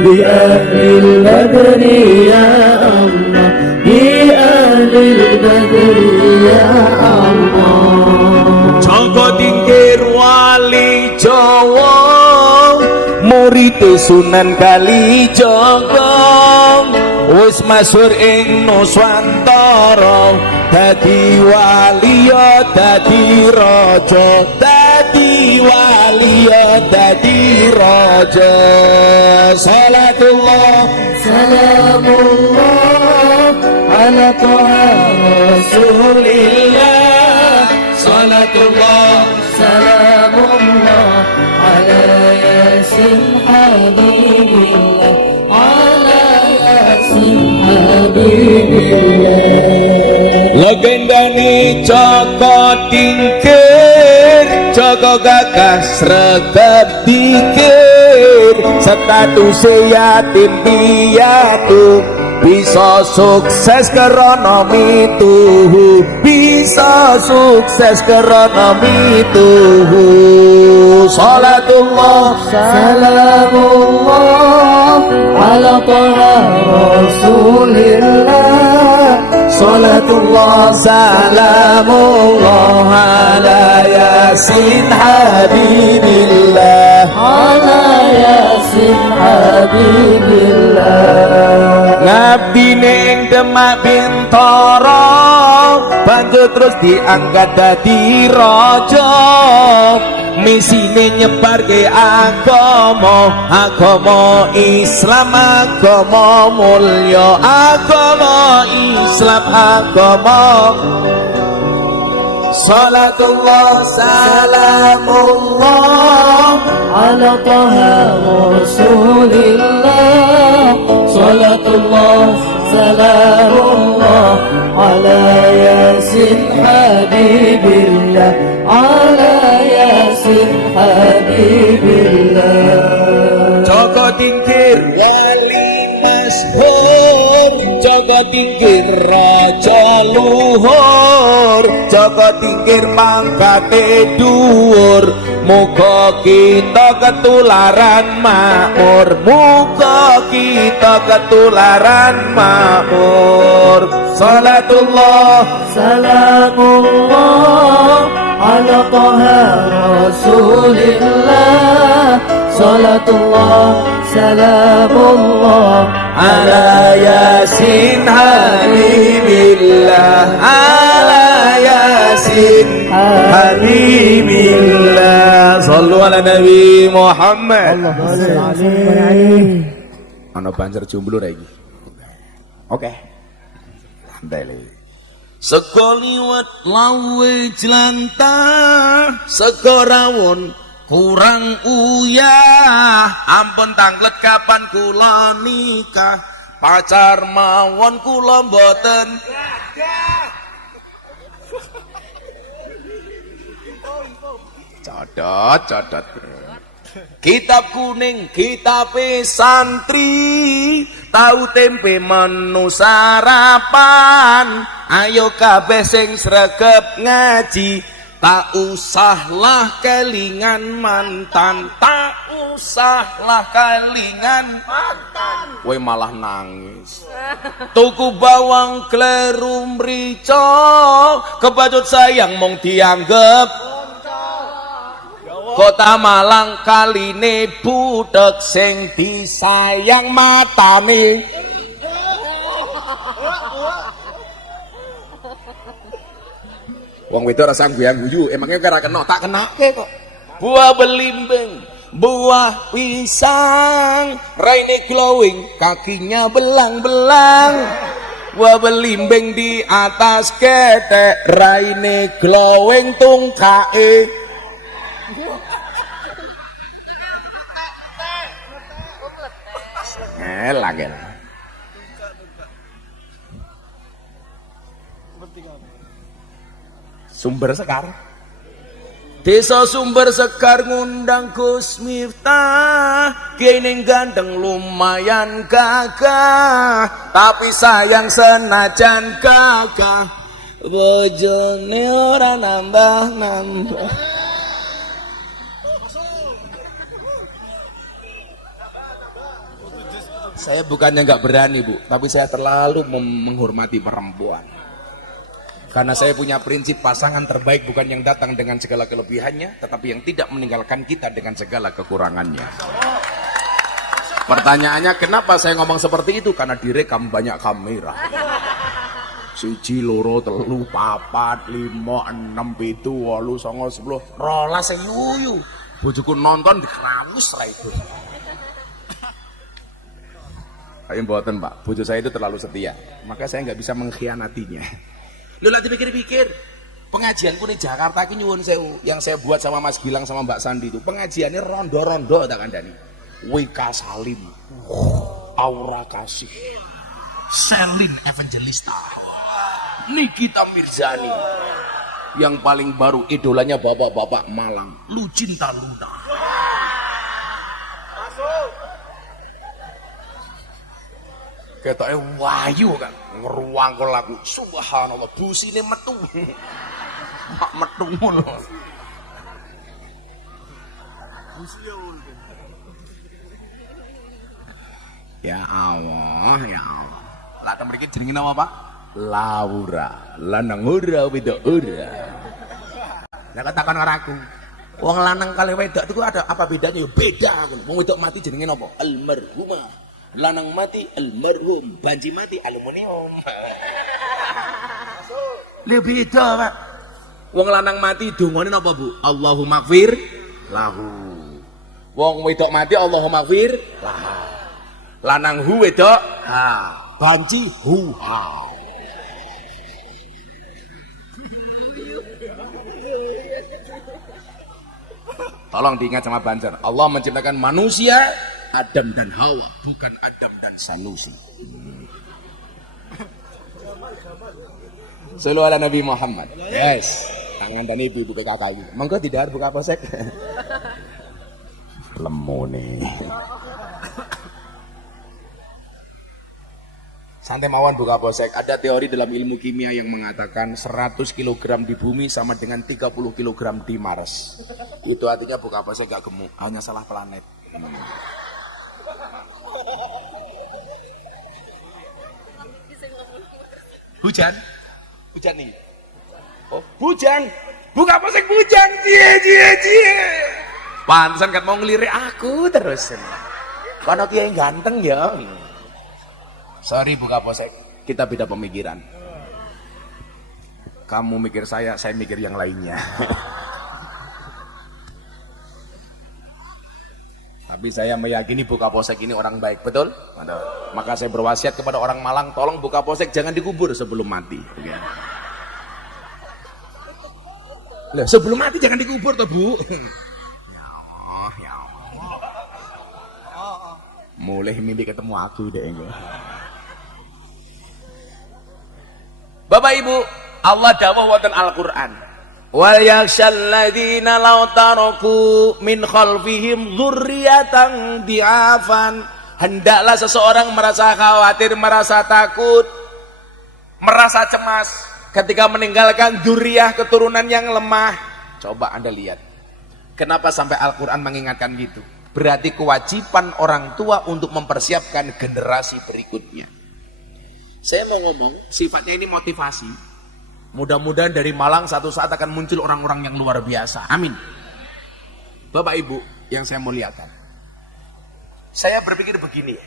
bi ahlil badri ya Allah, bi ahlil badri ya Allah. Joko tingkir wali Jawa, murid Sunan Kalijaga, wis masyhur ing Nuswantara, dadi wali ya dadi raja, dadi wali ya dadi raja. Salatullah salamullah ala toha rasulillah. salatullah salamullah ala yasin habibillah, ala yasin habibillah. legendane Joko Tingkir, Joko gagah sregep dikir, statuse yatim piatu, bisa sukses karena mituhu, bisa sukses karena mituhu. Salatullah salamullah ala toha rasulillah. Salatullah salamullah ala yasin habibillah, ala yasin habibillah. ngabdi ning Demak Bintara, banjur terus diangkat dadi raja, misine nyebarke agama, agama Islam, agama mulya, agama Islam, agama. Salatullah salamullah ala toha rasulillah. salatullah salamullah ala yasin habibillah, ala yasin habibillah. Joko Tingkir wali masyhur, Joko Tingkir raja luhur, Joko Tingkir pangkate dhuwur, muga kita ketularan makmur, muga kita ketularan makmur. Salatullah salamullah ala toha rasulillah. salatullah salamullah ala yasin habibillah, ala yasin habibillah. Sallu ala Nabi Muhammad. Ana banjur jomblo lagi. Oke. Santai lagi. Sego liwet lawe jelantah, sego rawon kurang uyah, ampun tanglet kapan kula nikah, pacar mawon kula mboten codot. Kitab kuning, kitab santri, tahu tempe menu sarapan, ayo kabeh sing sregep ngaji, tak usahlah kelingan mantan, tak usahlah kelingan mantan. Woi malah nangis. Tuku bawang kleru mrica, kebacut sayang mong dianggep. Kota Malang kaline budek sing disayang matane. Wong wedok rasa guyang guyu, emangnya ora kena, tak kenake kok. Buah belimbing, buah pisang, raine glowing, kakinya belang-belang. Wa belimbing di atas ketek, raine glowing tungkae. Lagi. Sumber Sekar. Desa Sumber Sekar ngundang Gus Miftah, kene ganteng lumayan gagah, tapi sayang senajan gagah, bojone ora nambah-nambah. Saya bukannya nggak berani, Bu, tapi saya terlalu menghormati perempuan. Karena saya punya prinsip pasangan terbaik bukan yang datang dengan segala kelebihannya, tetapi yang tidak meninggalkan kita dengan segala kekurangannya. Pertanyaannya, kenapa saya ngomong seperti itu? Karena direkam banyak kamera. 1, 2, 3, 4, 5, 6, 7, 8, 9, 10, 12 yuyu. Bojoku nonton dikerawus ra itu. Saya mboten, Pak. Bojo saya itu terlalu setia. Maka saya nggak bisa mengkhianatinya. Lu lagi pikir-pikir, pengajianku di Jakarta ini nyuwun sewu, yang saya buat sama Mas Gilang sama Mbak Sandi itu, pengajiannya rondo-rondo tak kandani. Wika Salim, Aura Kasih, Selin Evangelista, Nikita Mirzani, yang paling baru idolanya bapak-bapak Malang, Lucinta Luna. Ketoknya wayu kan, ngeruang ke lagu, subhanallah, busine metu. Mak metu ngono. Ya Allah, ya Allah. Lah ta mriki jenenge napa, Pak? Laura. Lanang ora wedok ora. Lah katakan karo aku. Wong lanang kali wedok itu ada apa bedanya? Ya beda. Wong wedok mati jenenge napa? Almarhumah. Lanang mati almarhum, banji mati aluminium. Lebih beda, Pak. Wong lanang mati dongane napa, Bu? Allahumma gfir lahu. Wong wedok mati Allahumma gfir lah. Lanang hu wedok ha, banci hu ha. Tolong diingat sama Banjar. Allah menciptakan manusia Adam dan Hawa, bukan Adam dan Sanusi. Sallu ala Nabi Muhammad. Yes. Tangan dan ibu PKK ini. Monggo tidak buka posek. Lemone. Santai mawon buka posek. Ada teori dalam ilmu kimia yang mengatakan 100 kg di bumi sama dengan 30 kg di Mars. Itu artinya buka posek gak gemuk, hanya salah planet. Hujan? Hujan nih. Oh, hujan. Buka posek hujan. Cie. Pantesan kan mau ngelirik aku terus. Karena kiai ganteng ya. Sorry buka posek. Kita beda pemikiran. Kamu mikir saya mikir yang lainnya. Tapi saya meyakini buka posek ini orang baik, betul? Maka saya berwasiat kepada orang Malang, tolong buka posek jangan dikubur sebelum mati. Okay. Loh, sebelum mati jangan dikubur toh, Bu. Ya Allah. Mulai mimpi ketemu aku deh. Bapak Ibu, Allah dawuh wonten Al-Qur'an. Wal yakhshal ladzina law taraku min khalfihim dzurriatan di'afan. Hendaklah seseorang merasa khawatir, merasa takut, merasa cemas ketika meninggalkan dzurriyyah keturunan yang lemah. Coba Anda lihat. Kenapa sampai Al-Qur'an mengingatkan gitu? Berarti kewajiban orang tua untuk mempersiapkan generasi berikutnya. Saya mau ngomong, sifatnya ini motivasi. Mudah-mudahan dari Malang satu saat akan muncul orang-orang yang luar biasa. Amin. Bapak Ibu yang saya muliakan, saya berpikir begini ya.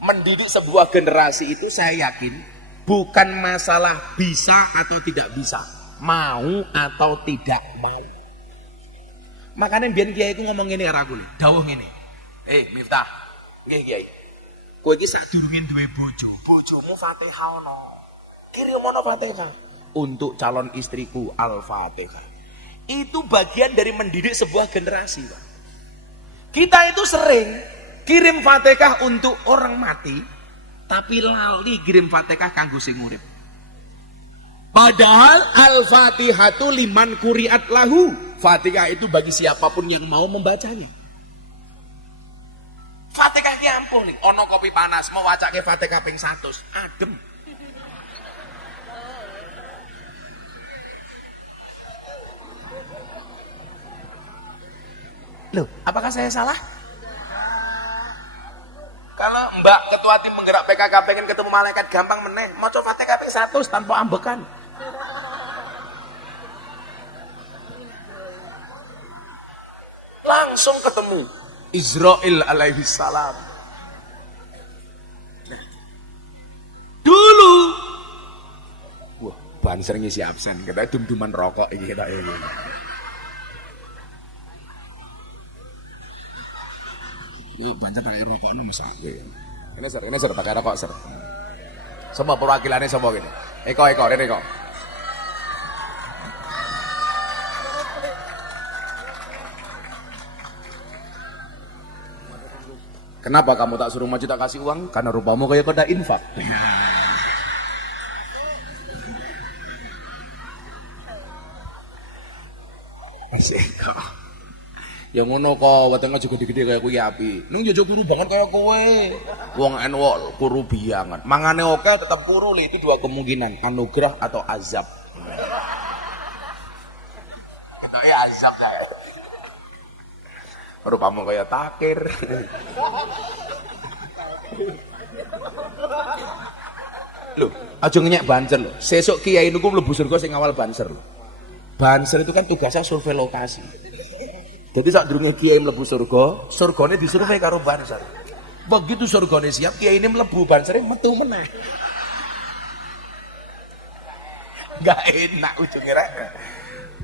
Mendidik sebuah generasi itu saya yakin bukan masalah bisa atau tidak bisa, mau atau tidak mau. Makanya biar kiai ku ngomong ngene karo aku lho, dawuh ngene. Miftah. Nggih kiai. Kowe iki sadurunge duwe bojo, bojomu Fatihah ono. Kirim ono Fatihah untuk calon istriku Al-Fatihah. Itu bagian dari mendidik sebuah generasi, Pak. Kita itu sering kirim Fatihah untuk orang mati, tapi lali kirim Fatihah kanggo sing urip. Padahal Al-Fatihatu liman quri'at lahu. Fatihah itu bagi siapapun yang mau membacanya. Fatihah ki ampuh nih, ono kopi panas mau wacake Fatihah ping 100, adem. Loh, apakah saya salah? Kalau Mbak Ketua Tim Penggerak PKK pengen ketemu malaikat gampang meneh, maca Fatihah ping 100 tanpa ambekan. Langsung ketemu Israil alaihi salam. Dulu wah, banser ngisi absen, kita dum-duman rokok iki kita ini. Banyak pakai rokok nama sakit. Ini ser pakai rokok ser. Semua perwakilannya semua gini. Eko. Kenapa kamu tak suruh maju tak kasih uang? Karena rupamu kayak koda infak. Masih kok. Yang ngono kok wetenge juga gede-gede kayak kuwi api. Nung yo kuru banget kayak kowe. Wong NU kuru biangan. Mangane oke tetap kuru itu dua kemungkinan, anugerah atau azab. Itu ya azab saya. Rupamu kayak takir. Loh, aja ngenyek banser lho. Sesuk kiai niku mlebu surga sing awal banser lho. Banser itu kan tugasnya survei lokasi. Jadi saat durunge kiai mlebu surga, surgane disurvei karo banser. Begitu surgane siap, kiai ini mlebu bansere metu meneh. Gak enak ujungnya rek.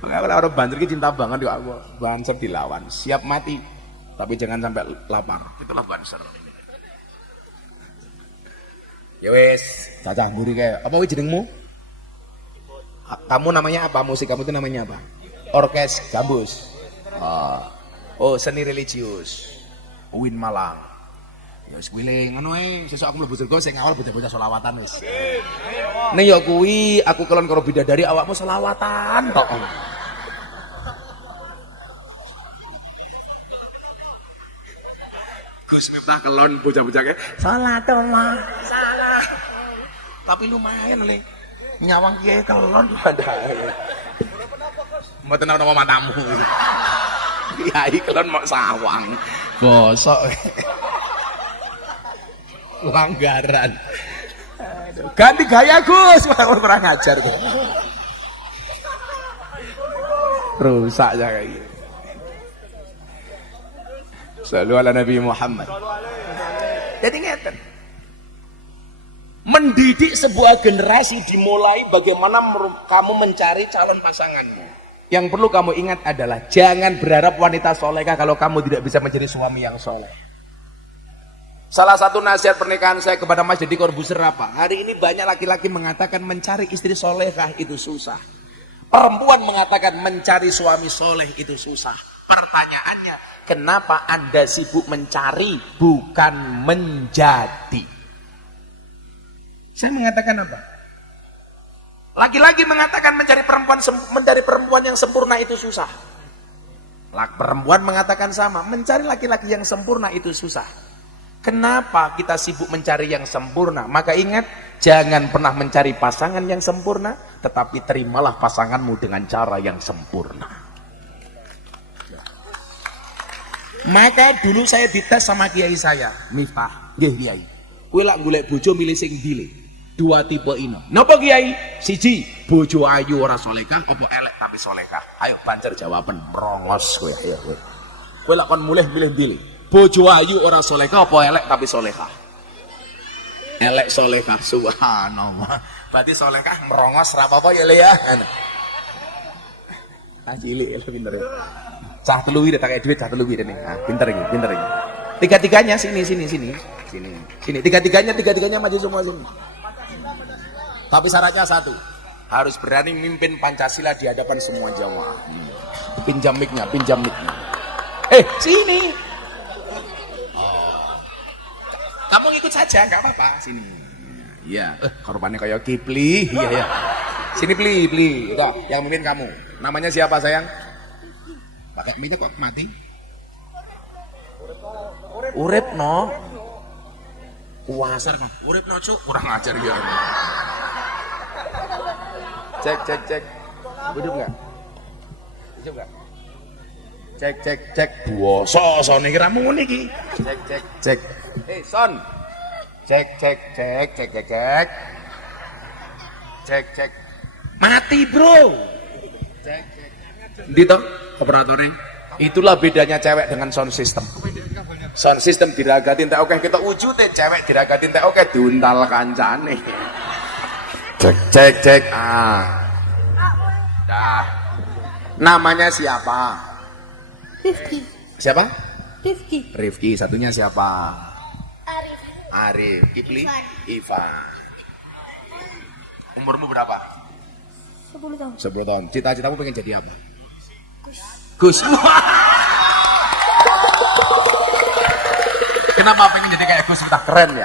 Kalau orang banser ki cinta banget yo aku. Banser dilawan, siap mati. Tapi jangan sampai lapar. Itulah banser. Ya wes, cacah mburi kayak. Apa wis jenengmu? Kamu namanya apa? Musik kamu itu namanya apa? Orkes gambus. Oh, seni religius. Uin Malang. Ya wis kuwi ngono ae, sesuk aku mlebu surga sing awal bocah-bocah selawatan wis. Ning ya kuwi aku kelon karo bidadari awakmu selawatan tok. Gus Miftah kelon bocah-bocah ke salatullah salah. Tapi lumayan le. Nyawang kiai kelon padahal. Mboten ana matamu. Kiai kelon mau sawang. Bosok. Langgaran. Aduh, ganti gaya Gus, kurang ngajar tuh. Rusak ya kayak gitu. Selalu ala Nabi Muhammad. Jadi ngeten. Mendidik sebuah generasi dimulai bagaimana kamu mencari calon pasanganmu. Yang perlu kamu ingat adalah jangan berharap wanita solehah kalau kamu tidak bisa menjadi suami yang soleh. Salah satu nasihat pernikahan saya kepada Mas Deddy Corbuzier apa? Hari ini banyak laki-laki mengatakan mencari istri solehah itu susah. Perempuan mengatakan mencari suami soleh itu susah. Pertanyaannya, kenapa Anda sibuk mencari bukan menjadi? Saya mengatakan apa? Laki-laki mengatakan mencari perempuan yang sempurna itu susah. Perempuan mengatakan sama, mencari laki-laki yang sempurna itu susah. Kenapa kita sibuk mencari yang sempurna? Maka ingat, jangan pernah mencari pasangan yang sempurna, tetapi terimalah pasanganmu dengan cara yang sempurna. Maka dulu saya dites sama kiai saya, Miftah, nggih kiai. Kowe lak golek bojo milih sing ndi? Dua tipe ini. Napa kiai? Siji, bojo ayu ora solehah apa elek tapi solehah. Ayo bancer jawaban merongos kowe ayo kowe. Kowe lak kon milih ndi? Bojo ayu ora solehah apa elek tapi solehah? Elek solehah, subhanallah. Berarti solehah merongos ra apa-apa ya le ya. Ah cilik lho pinter ya. Cah telu iki tak duit cah telu iki nih. Nah, pinter iki, pinter iki. Tiga-tiganya sini. Tiga-tiganya maju semua sini. Tapi syaratnya satu, harus berani mimpin Pancasila di hadapan semua jamaah. Pinjam mic-nya. Sini. Kamu ikut saja, nggak apa-apa. Sini. Iya. Korbannya kayak Kipli. Iya. Sini Pli. Udah, yang mimpin kamu. Namanya siapa sayang? Pakai minyak kok mati? Urip no. Kuasar kok. Urip no cuk, kurang ajar ya. Cek. Hidup enggak? Cek. Buoso niki ra muni iki. Cek. Son. Cek. Cek. Mati, Bro. Cek. Dito operatornya. Itulah bedanya cewek dengan sound system. Sound system diragatin tak oke kita wujudin, cewek diragatin tak oke diuntal kancane. Cek. Dah. Namanya siapa? Rifki. Siapa? Rifki. Rifki. Satunya siapa? Arif. Arif. Kipli? Ivan. Umurmu berapa? 10 tahun. 10 tahun. Cita-citamu pengen jadi apa? Gus. Gus. Kenapa pengen jadi kayak Gus? Sudah keren ya.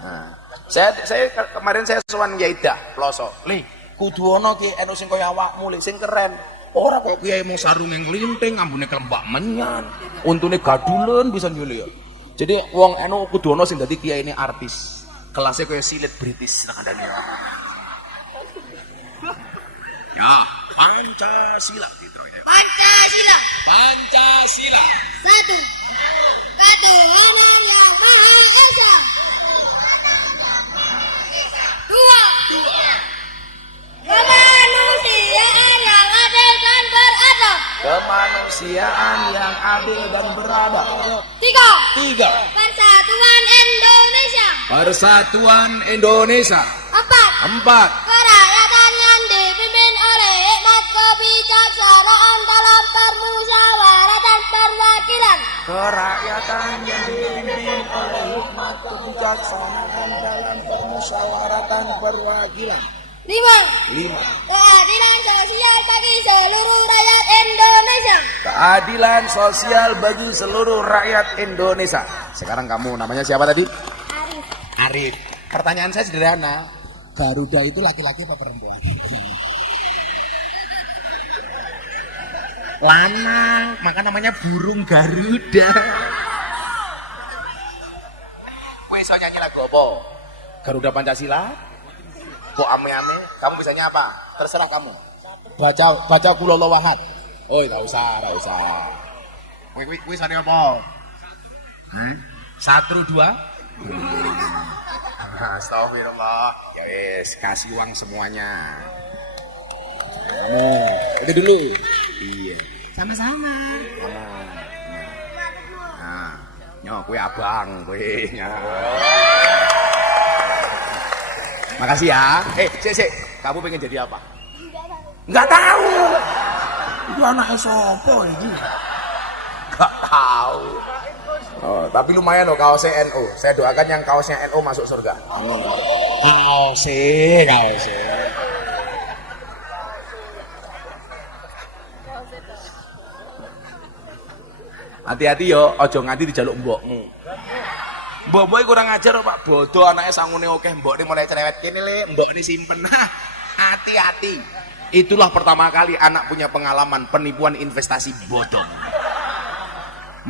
Nah, saya kemarin saya sowan Yaida Ploso. Li, kudu ana ki anu sing kaya awakmu, li sing keren. Ora kok kiai mung sarung yang nglinting, ambune kelembak menyan, untune gadulen bisa nyuli ya. Jadi wong anu kudu ana sing dadi kiai ini artis. Kelasnya kaya silet British nang andane. Ya, Pancasila gitu ya. Pancasila. 1. Ketuhanan yang Maha Esa. 2. Kemanusiaan yang adil dan beradab. Kemanusiaan yang adil dan beradab. 3. 3. Persatuan Indonesia. Persatuan Indonesia. 4. 4. Kerakyatan yang dipimpin oleh hikmat kebijaksanaan dalam permusyawaratan perwakilan. Kerakyatan yang dipimpin oleh hikmat kebijaksanaan dalam permusyawaratan perwakilan. 5. 5. Keadilan sosial bagi seluruh rakyat Indonesia. Keadilan sosial bagi seluruh rakyat Indonesia. Sekarang kamu namanya siapa tadi? Arif. Arif. Pertanyaan saya sederhana. Garuda itu laki-laki apa perempuan? Lanang, maka namanya burung Garuda. Kowe iso nyanyi lagu apa? Garuda Pancasila? Kok ame-ame? Kamu bisanya apa? Terserah kamu. Baca Kulolo Wahad. Oh, enggak usah. Kowe sane apa? Hah? 1 2. Astagfirullah. Ya wes, kasih uang semuanya. Itu dulu. Iya. Sama-sama. Nah, nyo kue abang, kue. Makasih ya. Sik. Kamu pengen jadi apa? Enggak tahu. Itu anaknya sopo ini? Enggak tahu. Oh, tapi lumayan loh kaosnya NU. Saya doakan yang kaosnya NU masuk surga. Amin. Kaosnya. Hati-hati yo, ojo nganti dijaluk mbokmu. Mbok-mbok kurang ajar Pak, bodoh anaknya sangune akeh, mbok ini mulai cerewet kene le, mbok ini simpen. Hati-hati. Itulah pertama kali anak punya pengalaman penipuan investasi bodong.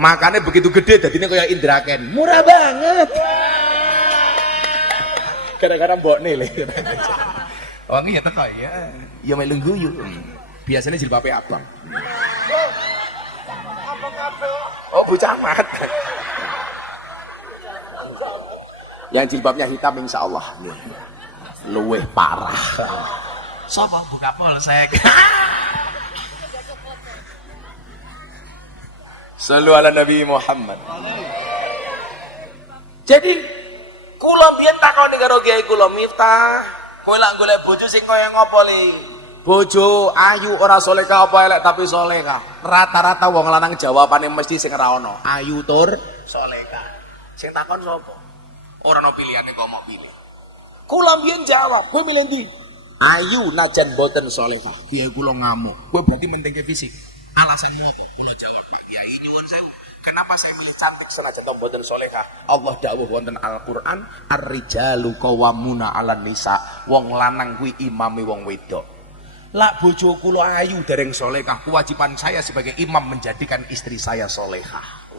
Makanya begitu gede jadinya kayak Indra Ken, murah banget. Kadang-kadang mbok nih le. Wangi ya teko ya. Ya melu guyu. Biasanya jilbabnya abang. Oh, Bu Camat. Yang jilbabnya hitam insya Allah luweh parah. Sopo buka polsek. Sallu ala Nabi Muhammad. Jadi kula biyen takoni karo Kiai kula Miftah, kowe lak golek bojo sing kaya ngopo li? Bojo ayu ora solehah apa elek tapi solehah. Rata-rata wong lanang jawabane mesti sing ra ono. Ayu tur solehah. Sing takon sapa? Ora ono pilihane kok mau pilih. Kula mbiyen jawab, kowe milih ndi? Ayu najan boten solehah. Kiai kula ngamuk. Kowe berarti mentingke fisik. Alasanmu apa? Kula jawab, Pak Kiai nyuwun sewu. Kenapa saya milih cantik senajan boten solehah? Allah dawuh wonten Al-Qur'an, ar-rijalu qawwamuna 'alan nisa. Wong lanang kuwi imame wong wedok. Lak bojo kula ayu dereng solehah, kewajiban saya sebagai imam menjadikan istri saya solehah.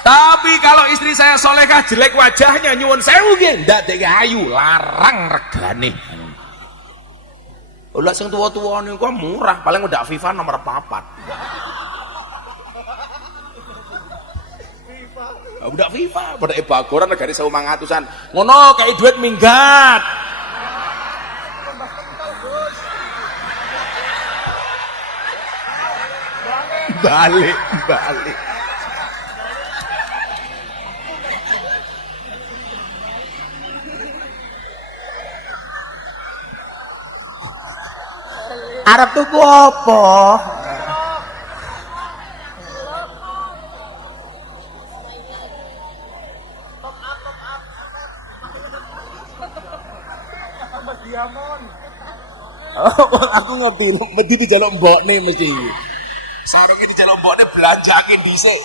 Tapi kalau istri saya solehah jelek wajahnya nyuwun sewu nggih, ndadekke ayu larang regane. Lah sing tuwa-tuwa niku murah, paling udah FIFA nomor 4. Udah FIFA, pada bagoran negari 1500-an. Ngono kayak duit minggat. Balik. Arab tuku apa? Aku ngerti, mesti dijaluk mbokne mesti. Sarunge dijaluk mbokne belanjake dhisik.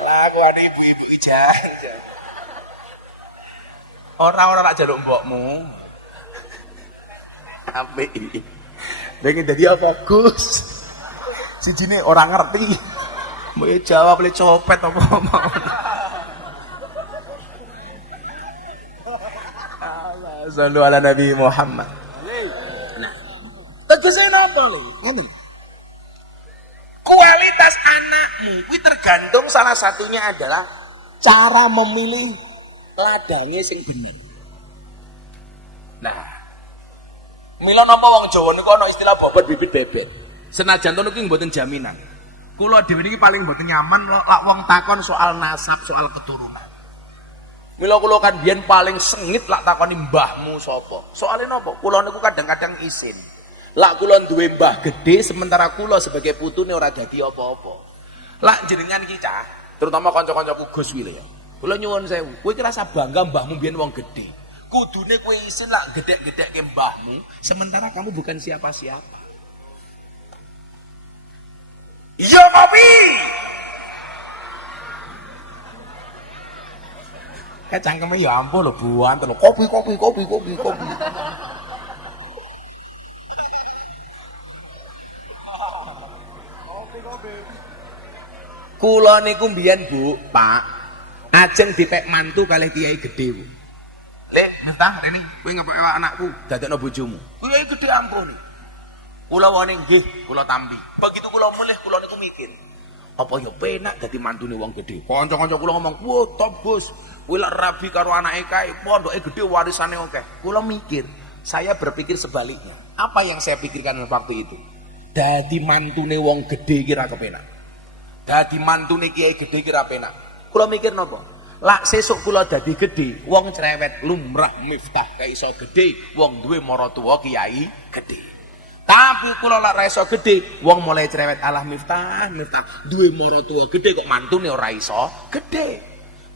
Lah kok ada ibu-ibu ijah. Ora nak jaluk mbokmu. Apik iki. Pengen jadi apa Gus? Sijine orang ngerti. Mau jawab le copet apa mau. Sallu ala Nabi Muhammad. Nah, tegese napa lho? Ngene. Kualitas anakmu kuwi tergantung salah satunya adalah cara memilih ladange sing bener. Nah, mila napa wong Jawa niku ana istilah bobot bibit bebet. Senajan to niku mboten jaminan. Kula dhewe niki paling mboten nyaman lak wong takon soal nasab, soal keturunan. Mila kula kan biyen paling sengit lak takoni mbahmu sapa. Soale napa? Kula niku kadang-kadang isin. Lak kula duwe mbah gedhe sementara kula sebagai putune ora dadi apa-apa. Lak jenengan iki cah, terutama kanca-kancaku Gus Wile ya. Kula nyuwun sewu, kowe iki rasa bangga mbahmu biyen wong gedhe. Kudune kowe isin lak gedek-gedekke mbahmu sementara kamu bukan siapa-siapa. Iya kopi. Cangkeme ya ampun lho buan lho kopi. Kula niku mbiyen Bu, Pak, ajeng dipek mantu kalih kiai gedhe. Lek, entah rene, kowe ngapa anakku dadekno bojomu. Kiai gedhe ampun. Kula wani nggih, kula tampi. Begitu kula mulih kula niku mikir, apa ya penak dadi mantune wong gedhe. Kanca-kanca kula ngomong, "Wah, top Gus. Kowe lek rabi karo anake kae, pondoke gedhe warisane akeh." Kula mikir, saya berpikir sebaliknya. Apa yang saya pikirkan waktu itu? Dadi mantune wong gedhe iki ra kepenak. Dadi mantune kiai gedhe iki ra penak. Kula mikir napa? Lak sesuk kula dadi gedhe, wong cerewet lumrah Miftah kae iso gedhe, wong duwe maratuwa kiai gedhe. Tapi kula lak ra iso gedhe, wong mulai cerewet alah Miftah duwe maratuwa gedhe kok mantune ora iso gedhe.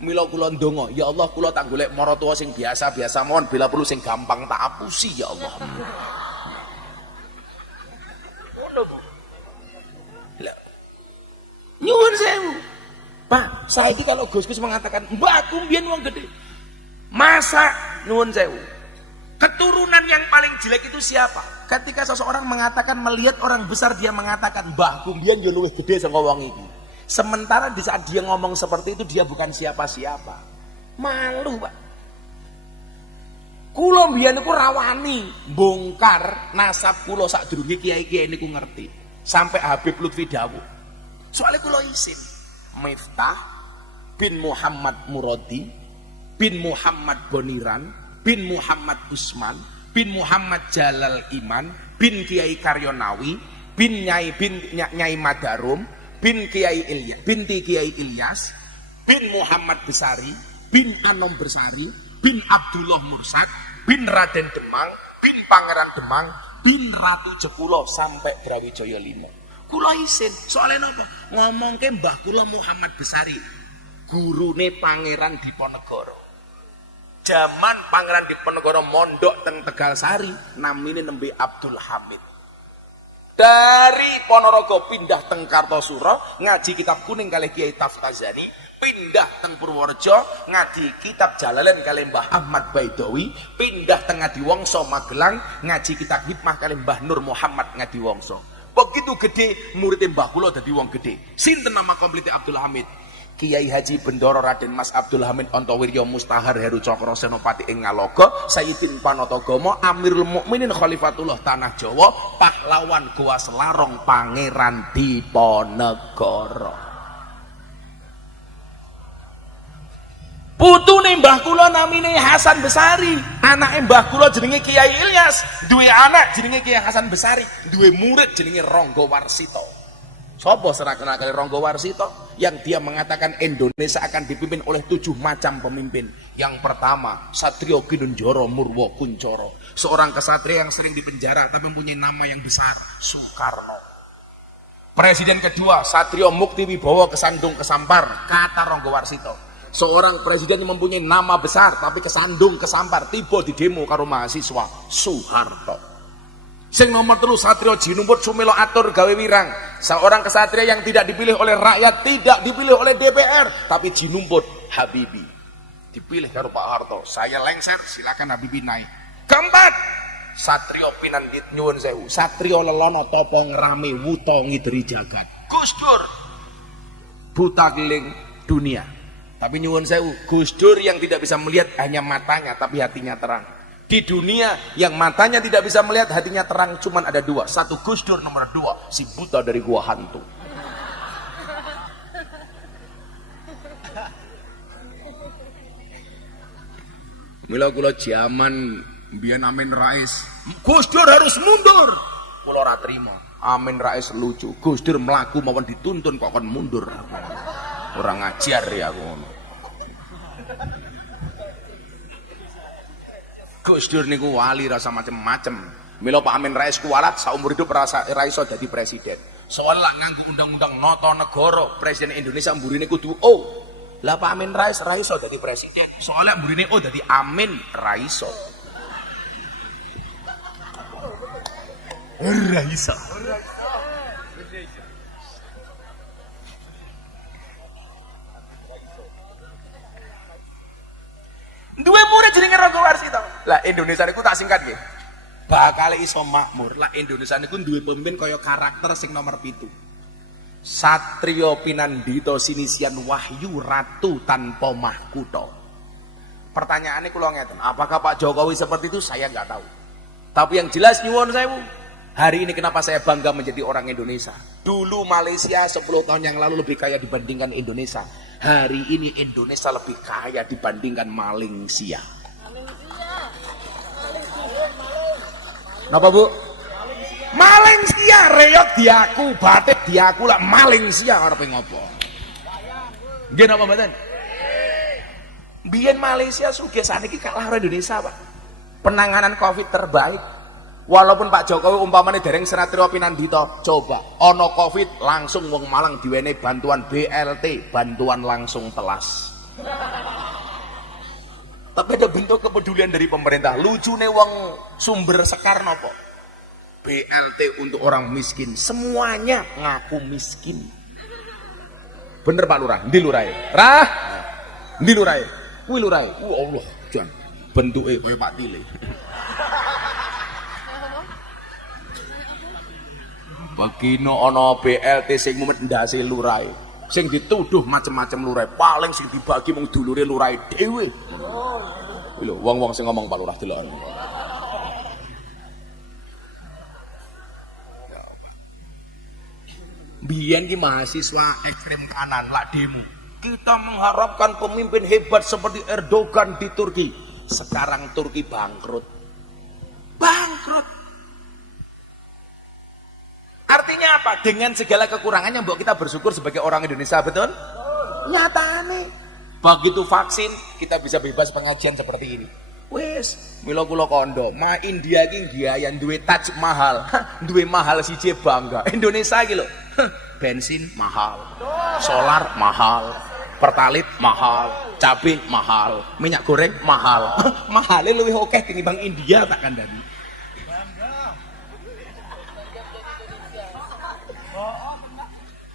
Mila kula ndonga, ya Allah kula tak golek maratuwa sing biasa-biasa mawon, bila perlu sing gampang tak apusi ya Allah. Nyuwun sewu. Pak, saiki kalau Gus-gus mengatakan, "Mbakku mbiyen wong gede." Masa nyuwun sewu. Keturunan yang paling jelek itu siapa? Ketika seseorang mengatakan melihat orang besar dia mengatakan, "Mbahku mbiyen yo luwih gede saka wong iki." Sementara di saat dia ngomong seperti itu dia bukan siapa-siapa. Malu, Pak. Kula mbiyen niku rawani bongkar nasab kula sadurunge kiai-kiai niku ngerti. Sampai Habib Lutfi dawuh. Soalnya kula isin Miftah bin Muhammad Muradi bin Muhammad Boniran bin Muhammad Usman bin Muhammad Jalal Iman bin Kiai Karyonawi bin Nyai Madarum bin Kiai Ilyas binti Kiai Ilyas bin Muhammad Besari bin Anom Bersari bin Abdullah Mursad bin Raden Demang bin Pangeran Demang bin Ratu Jekulo sampai Brawijaya 5. Kula isin, soalnya napa? Ngomongke mbah kula Muhammad Besari, gurune Pangeran Diponegoro. Zaman Pangeran Diponegoro mondok teng Tegalsari, namine nembe Abdul Hamid. Dari Ponorogo pindah teng Kartosuro, ngaji kitab kuning kali Kiai Taftazani, pindah teng Purworejo, ngaji kitab Jalalain kali Mbah Ahmad Baidowi, pindah teng Ngadiwongso Magelang, ngaji kitab Hikmah kali Mbah Nur Muhammad Ngadiwongso. Begitu gede muridnya Mbah kula dadi wong gede. Sinten nama komplite Abdul Hamid? Kiai Haji Bendoro Raden Mas Abdul Hamid Antowiryo Mustahar Heru Cokro Senopati ing Ngalogo, Sayyidin Panatagomo, Amirul Mukminin Khalifatullah Tanah Jawa, pahlawan Goa Selarong Pangeran Diponegoro. Putune mbah kula namine Hasan Besari, anake mbah kula jenenge Kiai Ilyas, duwe anak jenenge Kiai Hasan Besari, duwe murid jenenge Ronggo Warsito. Sapa ora kenal kali Ronggo Warsito? Yang dia mengatakan Indonesia akan dipimpin oleh 7 macam pemimpin. Yang pertama, Satrio Kinunjoro Murwo Kuncoro, seorang kesatria yang sering dipenjara tapi mempunyai nama yang besar, Soekarno. Presiden kedua, Satrio Mukti Wibowo Kesandung Kesampar, kata Ronggo Warsito. Seorang presiden yang mempunyai nama besar tapi kesandung kesampar, tiba di demo karo mahasiswa, Soeharto. Sing nomor 3, Satrio Jinumput Sumelo Atur gawe wirang, seorang kesatria yang tidak dipilih oleh rakyat, tidak dipilih oleh DPR, tapi Jinumput Habibi dipilih karo Pak Harto. Saya lengser, silakan Habibi naik. Keempat, Satrio Pinandit nyuwun sewu, Satrio Lelono Topo Ngrame Wuto Ngideri Jagat, Gus Dur buta keliling dunia. Tapi nyuwun sewu, Gus Dur yang tidak bisa melihat hanya matanya tapi hatinya terang. Di dunia yang matanya tidak bisa melihat hatinya terang cuman ada 2. Satu Gus Dur, nomor 2 si buta dari gua hantu. Mila kula jaman mbiyen Amin Rais, Gus Dur harus mundur. Kula ora trima. Amin Rais lucu. Gus Dur mlaku mawon dituntun kok kon mundur. Orang ngajar ya aku. Gus Dur niku wali rasa macem-macem. Mila Pak Amin Rais kuwalat saumur hidup ra iso dadi presiden. Soal lak nganggo undang-undang nata negara, presiden Indonesia mburine kudu O. Lah Pak Amin Rais ra iso dadi presiden. Soalnya mburine O dadi Amin ra iso. Ra iso. Dua murid jenenge Ronggo Warsito. Lah Indonesia niku tak singkat nggih. Bakal iso makmur. Lah Indonesia niku duwe pemimpin kaya karakter sing nomor 7. Satrio Pinandito Sinisian Wahyu Ratu tanpa mahkota. Pertanyaannya kula ngeten, apakah Pak Jokowi seperti itu? Saya nggak tahu. Tapi yang jelas nyuwun sewu, hari ini kenapa saya bangga menjadi orang Indonesia? Dulu Malaysia 10 tahun yang lalu lebih kaya dibandingkan Indonesia. Hari ini Indonesia lebih kaya dibandingkan Malaysia. Napa Bu? Malaysia reot diaku, batik diaku lah Malaysia arepe ngopo? Nggih napa mboten? Biyen Malaysia sugih saniki kalah karo Indonesia, Pak. Penanganan Covid terbaik. Walaupun Pak Jokowi umpamanya dereng Satrio Pinandito, coba ono Covid langsung wong Malang diwenehi bantuan BLT, bantuan langsung telas. Tapi ada bentuk kepedulian dari pemerintah. Lucune wong Sumber Sekar nopo? BLT untuk orang miskin, semuanya ngaku miskin. Bener Pak Lurah, ndi lurahe? Rah, ndi lurahe? Kuwi lurahe. Allah, jan bentuke kaya Pak Tile. Begino ana BLT sing mumet ndase lurahe. Sing dituduh macem-macem lurahe, paling sing dibagi mung dulure lurahe dhewe. Lho, wong-wong sing ngomong Pak Lurah delok. Biyen ki mahasiswa ekstrem kanan lak demo. Kita mengharapkan pemimpin hebat seperti Erdogan di Turki. Sekarang Turki bangkrut. Bangkrut. Artinya apa? Dengan segala kekurangannya mbok kita bersyukur sebagai orang Indonesia, betul? Nyatane. Begitu vaksin, kita bisa bebas pengajian seperti ini. Wis, mila kula kandha, ma India iki nggayan duwe Taj Mahal. Duwe mahal siji bangga. Indonesia iki lho. Bensin mahal. Solar mahal. Pertalit mahal. Cabai mahal. Minyak goreng mahal. Mahale luwih akeh tinimbang India tak kandhani.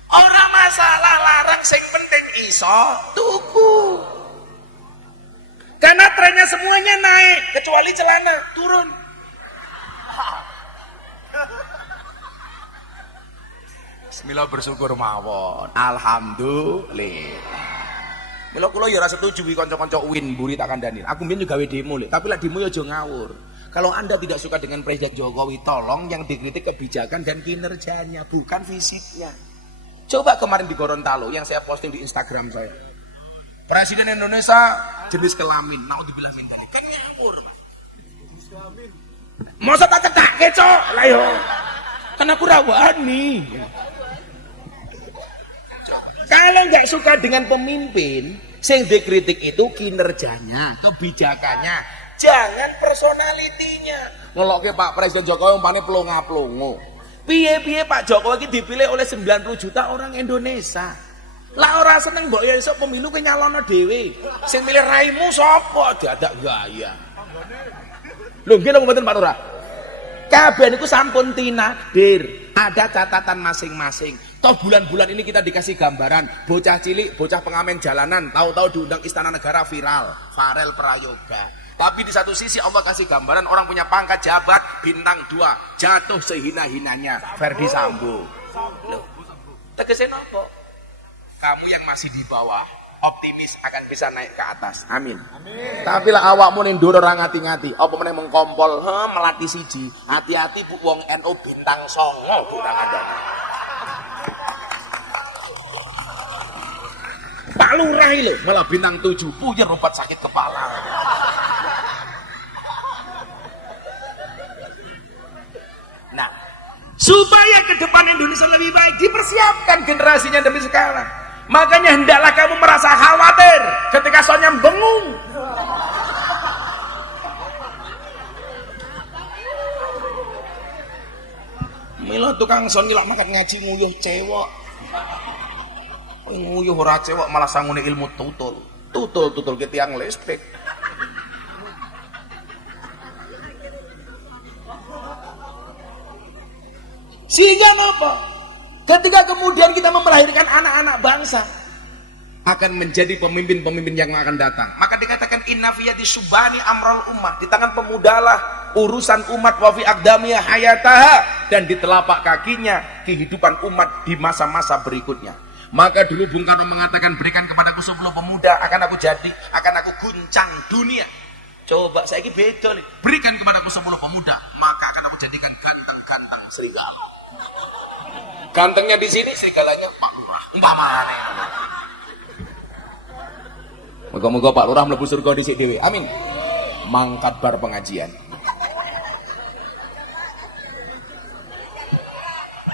Ora masalah larang, sing penting iso tuku. Karena trennya semuanya naik, kecuali celana turun. Bismillah, bersyukur mawon. Alhamdulillah. Mila kula ya ora setuju wi kanca-kanca UIN mburi tak kandhani. Aku mbiyen juga gawe demo lho, tapi lek demo ya aja ngawur. Kalau Anda tidak suka dengan Presiden Jokowi, tolong yang dikritik kebijakan dan kinerjanya, bukan fisiknya. Coba kemarin di Gorontalo yang saya posting di Instagram saya. Presiden Indonesia jenis kelamin, naudzubillah min dzalik. Kan ngawur, Pak. Jenis kelamin. Masa tak cekake, Cok? Lah yo. Kan aku ra wani. Kalau nggak suka dengan pemimpin, sing dikritik itu kinerjanya, kebijakannya, jangan personalitinya. Ngelokke Pak Presiden Jokowi umpane plonga-plongo. Piye-piye Pak Jokowi iki dipilih oleh 90 juta orang Indonesia. Lah ora seneng mbok ya iso pemilu ke nyalono dhewe. Sing milih raimu sapa? Dadak gaya. Lho nggih napa mboten Pak Lurah? Kabeh niku sampun tinadir, ada catatan masing-masing. Toh bulan-bulan ini kita dikasih gambaran bocah cilik, bocah pengamen jalanan, tahu-tahu diundang Istana Negara viral, Farel Prayoga. Tapi di satu sisi Allah kasih gambaran orang punya pangkat jabat bintang 2 jatuh sehina-hinanya, Ferdi Sambo. Loh, tegese nopo? Kamu yang masih di bawah optimis akan bisa naik ke atas. Amin. Amin. Tapi lah awakmu ning ndur ora ngati-ngati, apa meneh mengkompol, melati siji. Hati-hati bu wong NU bintang 9 bintang ada. Pak Lurah lho malah bintang 7, puyer obat sakit kepala. Nah, supaya ke depan Indonesia lebih baik, dipersiapkan generasinya demi sekarang. Makanya hendaklah kamu merasa khawatir ketika soalnya bengung. Mila tukang son nilak makan ngaji nguyuh cewek. Nguyuh ora cewek malah sangune ilmu tutul. Tutul ke tiang listrik. Sehingga apa? Ketika kemudian kita melahirkan anak-anak bangsa akan menjadi pemimpin-pemimpin yang akan datang. Maka dikatakan inna fi yadi subani amral ummah, di tangan pemudalah urusan umat, wa fi aqdamiyah hayataha, dan di telapak kakinya kehidupan umat di masa-masa berikutnya. Maka dulu Bung Karno mengatakan berikan kepadaku 10 pemuda akan aku guncang dunia. Coba saya ini beda nih. Berikan kepadaku 10 pemuda maka akan aku jadikan ganteng-ganteng serigala. Gantengnya di sini, segalanya Pak Lurah. Umpamane. Moga-moga Pak Lurah mlebu surga dhisik dhewe. Amin. Mangkat bar pengajian.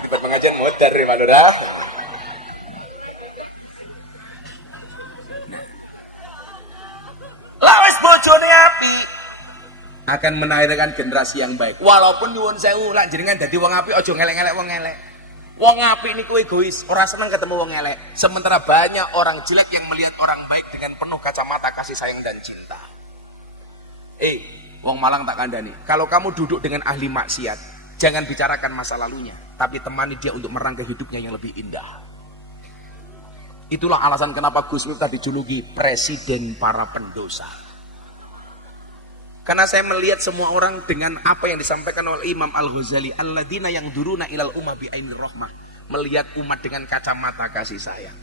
Ikut pengajian modar ya Pak Lurah. Lawes bojone api akan melahirkan generasi yang baik. Walaupun nyuwun sewu lak jenengan dadi wong apik aja ngelek-ngelek wong elek. Wong apik niku egois, ora seneng ketemu wong elek. Sementara banyak orang jelek yang melihat orang baik dengan penuh kacamata kasih sayang dan cinta. Wong Malang tak kandhani. Kalau kamu duduk dengan ahli maksiat, jangan bicarakan masa lalunya, tapi temani dia untuk merangkai hidupnya yang lebih indah. Itulah alasan kenapa Gus Dur tadi dijuluki presiden para pendosa. Karena saya melihat semua orang dengan apa yang disampaikan oleh Imam Al-Ghazali, alladzina yang duruna ilal ummah bi ainir rahmah, melihat umat dengan kacamata kasih sayang.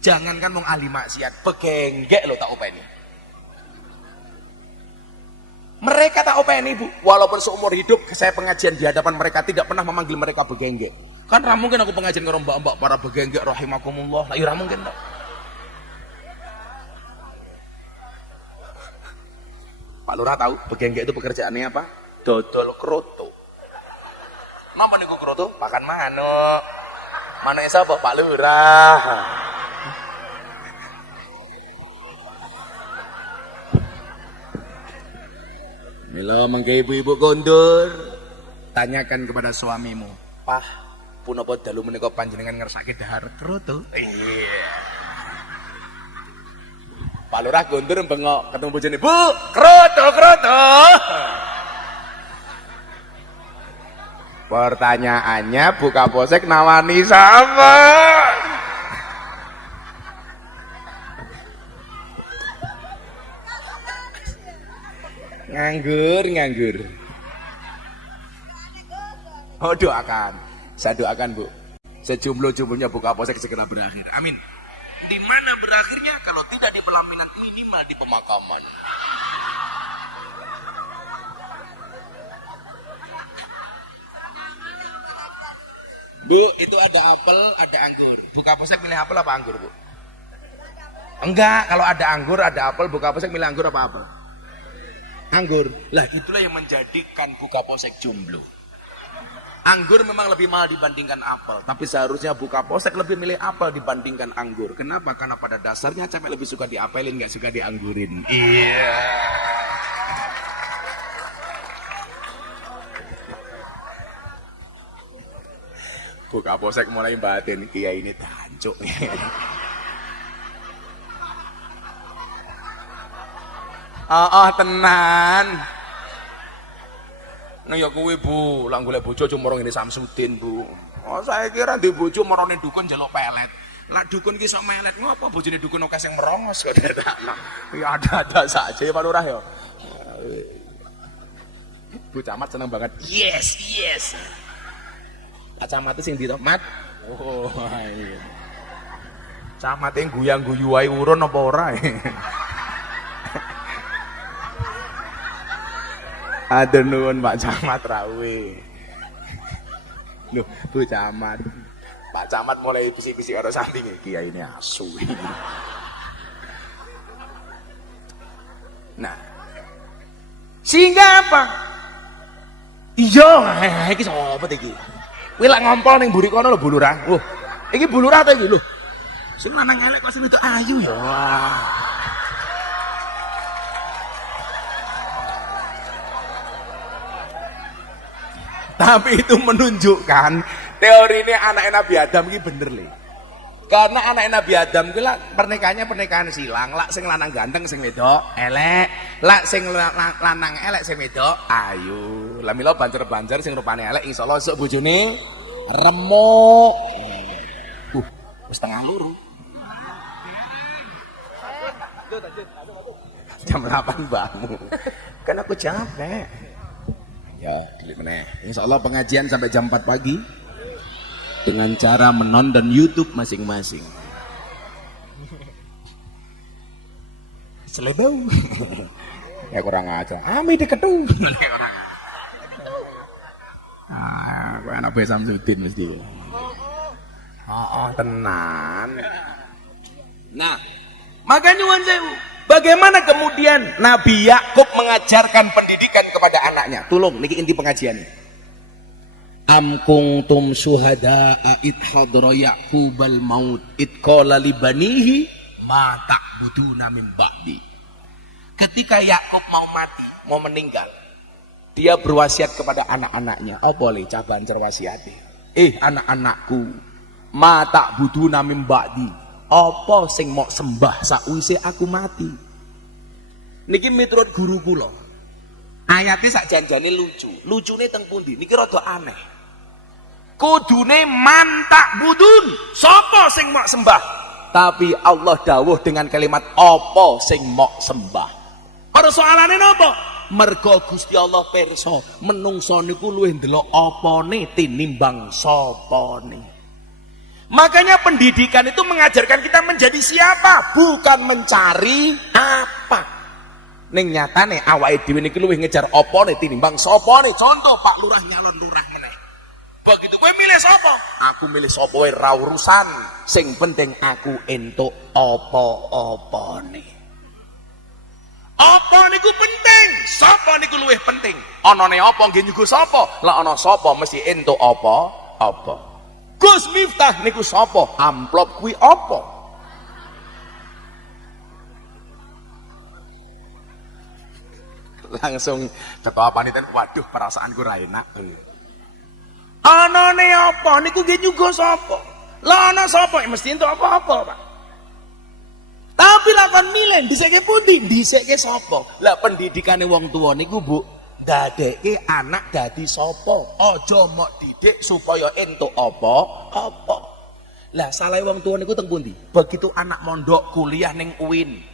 Jangankan wong ahli maksiat, begenggek lo tak openi. Mereka tak openi Bu, walaupun seumur hidup saya pengajian di hadapan mereka tidak pernah memanggil mereka begenggek. Kan ra mungkin aku pengajian karo mbak-mbak para begenggek rahimakumullah. Lah ya ra mungkin tak. Pak Lurah tahu begenggek itu pekerjaannya apa? Dodol kroto. Napa niku kroto? Makan manuk. Manuke sapa Pak Lurah? Mila mangke ibu-ibu kondur, tanyakan kepada suamimu, "Pah, punapa dalu menika panjenengan ngersake dahar kroto?" Iya. Pak Lurah kondur bengok ketemu bojone, "Bu, kroto." Pertanyaannya Bu Kapolsek nawani sama. Nganggur. Oh, doakan. Saya doakan, Bu. Sejumlah-jumlahnya Bu Kapolsek segera berakhir. Amin. Di mana berakhirnya kalau tidak di pelaminan, minimal di pemakaman. Bu, itu ada apel, ada anggur. Bu Kapolsek milih apel apa anggur, Bu? Enggak, kalau ada anggur, ada apel, Bu Kapolsek milih anggur apa apel? Anggur. Lah itulah yang menjadikan Bu Kapolsek jomblo. Anggur memang lebih mahal dibandingkan apel, tapi seharusnya Bu Kapolsek lebih milih apel dibandingkan anggur. Kenapa? Karena pada dasarnya cewek lebih suka diapelin, nggak suka dianggurin. Iya. Bu Kapolsek mulai batin, kiai ini tancuk. Tenan. Nah ya kuwi Bu, lang golek bojo cuma orang ini Samsudin, Bu. Oh, saya kira di bojo marane dukun njaluk pelet. Lah dukun ki sok melet, ngopo bojone dukun oke sing merongos kok. Ya ada saja ya Pak Lurah ya. Bu Camat seneng banget. Yes. Pak Camat itu sing ndi to, Mat? Oh, iya. Camat yang guyang-guyu wae urun apa ora? Aduh nuwun Pak Camat rawe. Loh, Bu Camat. Pak Camat mulai bisik-bisik karo samping kiai ini asu. Nah. Sehingga apa? Iya, iki sapa iki? Kuwi lak ngompol ning mburi kono lho Bu Lurah. Loh, iki Bu Lurah ta iki lho. Sing lanang elek kok sing itu ayu ya. Wah. Tapi itu menunjukkan teori ini anak Nabi Adam ini bener le. Karena anak Nabi Adam itu lah pernikahannya silang. Lak sing lanang ganteng sing wedok elek, lak sing lanang elek sing wedok ayu. Lah mila bancer-bancer sing rupane elek insyaallah esuk bojone remuk. Wis tengah luru. Jam 8 mbakmu. Kan aku capek. Ya, delik meneh. Insyaallah pengajian sampai jam 4 pagi dengan cara menonton YouTube masing-masing. Selebau. Ya kurang aja. Ami deketu. Orang. Kowe anak Bae Samsudin mesti. Tenan. Nah, maka nyuwun sewu. Bagaimana kemudian Nabi Yakub mengajarkan pendidikan kepada anaknya? Tolong, niki inti pengajian. Am kuntum syuhada'a id hadra Yaqubal maut id qala li banihi ma ta'buduna min ba'di. Ketika Yakub mau mati, mau meninggal, dia berwasiat kepada anak-anaknya. Apa le caban wasiate? Anak-anakku, ma ta'buduna min ba'di. Apa sing mau sembah sakwise aku mati? Niki miturut guru kula. Ayate sak janjane lucu. Lucune teng pundi? Niki rada aneh. Kudune mantak budun. Sapa sing mau sembah? Tapi Allah dawuh dengan kalimat apa sing mau sembah. Persoalane napa? Mergo Gusti Allah pirsa menungso niku luwih ndelok apane tinimbang sapane. Makanya pendidikan itu mengajarkan kita menjadi siapa, bukan mencari apa. Ning nyatane awake dhewe niki luwih ngejar opone tinimbang sopone. Contoh Pak Lurah nyalon lurah meneh. Begitu kowe milih sapa? Aku milih sapa wae ra urusan. Sing penting aku entuk apa-apane. Apa niku penting? Sapa niku luwih penting? Anane apa nggih nyuguh sapa? Lah ana sapa mesti entuk apa-apa. Gus Miftah niku sapa? Amplop kuwi apa? Langsung ketua panitia, waduh perasaanku ra enak. Anane apa? Niku nggih nyuga sapa? Lah ana sapa? Mesti entuk apa-apa, Pak. Tapi lakon milih dhisikne pundi? Dhisikne sapa? Lah pendidikane wong tuwa niku, Bu, ndadekke anak dadi sapa? Aja mok didik supaya entuk apa-apa. Lah salah wong tua niku teng pundi? Begitu anak mondok kuliah ning UIN.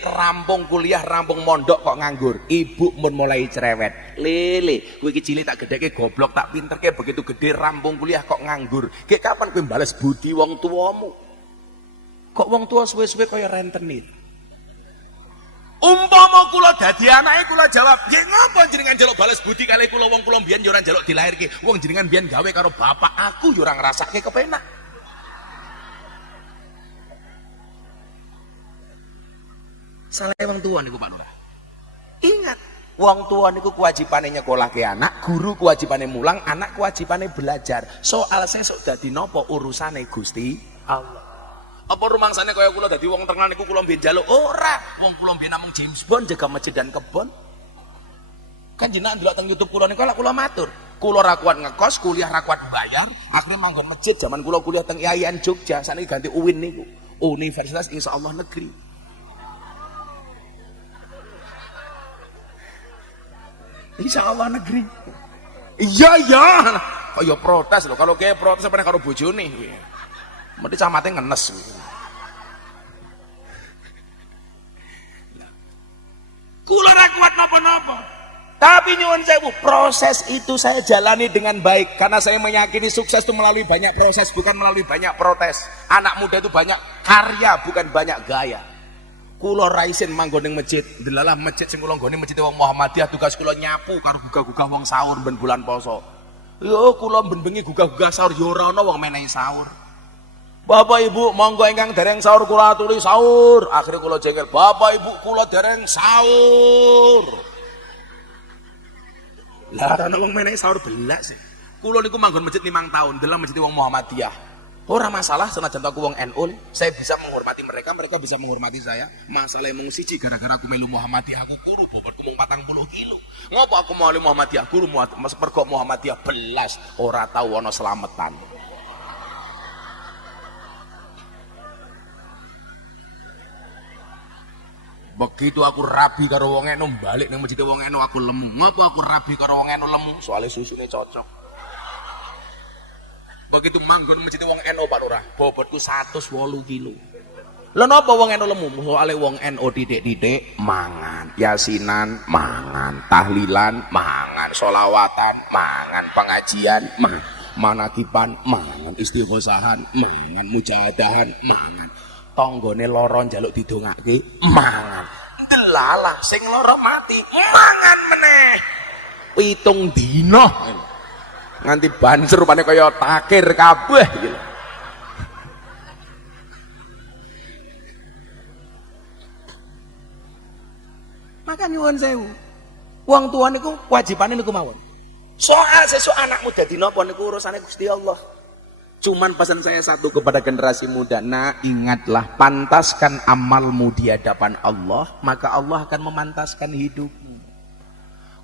Rampung kuliah, rampung mondok kok nganggur. Ibu mun mulai cerewet. Lele, kowe iki cilik tak gedheke goblok, tak pinterke begitu gede rampung kuliah kok nganggur. Kek kapan kowe bales budi wong tuamu? Kok wong tua suwe-suwe kaya rentenir. Umpama kula dadi anake kula jawab, "Nggih ngapa jenengan njaluk bales budi kali kula wong kula mbiyen yo ora njaluk dilairke. Wong jenengan mbiyen gawe karo bapak aku yo ora ngrasake kepenak." Salah wong tua niku Pak Lurah. Ingat, wong tua niku kewajibane nyekolahke anak, guru kewajibane mulang, anak kewajibane belajar. Soal sesuk dadi napa urusane Gusti Allah. Apa rumangsane kaya kula dadi wong terkenal niku kula mbiyen njaluk? Ora. Wong kula mbiyen namung James Bond jaga masjid dan kebon. Kan jenengan ndelok teng YouTube kula niku kula matur. Kula ra kuat ngekos, kuliah ra kuat bayar, akhirnya manggon masjid zaman kula kuliah teng IAIN Jogja, saniki ganti UIN niku. Universitas insyaallah negeri. Insya Allah negeri. Iya. Kok ya protes loh. Kalau kayak protes apa karo bojone. Mesti camate ngenes. Kula ra kuat napa-napa. Tapi nyuwun sewu, proses itu saya jalani dengan baik karena saya meyakini sukses itu melalui banyak proses, bukan melalui banyak protes. Anak muda itu banyak karya, bukan banyak gaya. Kula raisin manggon ning masjid, delalah masjid sing kula nggone masjid wong Muhammadiyah, tugas kula nyapu karo gugah-gugah wong sahur ben bulan poso. Yo kula ben bengi gugah-gugah sahur yo ora ana wong menehi sahur. Bapak Ibu monggo ingkang dereng sahur kula aturi sahur. Akhire kula jengkel, Bapak Ibu kula dereng sahur. Lah ana wong menehi sahur belas sih. Kula niku manggon masjid 5 tahun, delang masjid wong Muhammadiyah. Ora masalah senajan aku wong NU, saya bisa menghormati mereka, mereka bisa menghormati saya. Masalah mung siji gara-gara aku melu Muhammadiyah aku kuru bobotku mung 40 kilo. Ngopo aku mau Muhammadiyah kuru mergo Muhammadiyah belas ora tau ana slametan. Begitu aku rabi karo wong NU balik nang masjid wong NU aku lemu. Ngopo aku rabi karo wong NU lemu? Soale susune cocok. Begitu manggon masjid wong NU Pak Lurah, bobotku 108 kilo. Lha napa wong NU lemu? Soale wong NU titik-titik mangan, yasinan mangan, tahlilan mangan, sholawatan mangan, pengajian mangan, manakiban mangan, istighosahan mangan, mujahadahan mangan. Tanggane lara njaluk didongake mangan. Delalah sing lara mati mangan meneh. 7 dina. Nganti banser rupane kaya takir kabeh gitu. Maka nyuwun sewu. Wong tua niku wajibane niku mawon. Soal sesuk anakmu dadi napa niku urusane Gusti Allah. Cuman pesan saya satu kepada generasi muda, nah ingatlah pantaskan amalmu di hadapan Allah, maka Allah akan memantaskan hidupmu.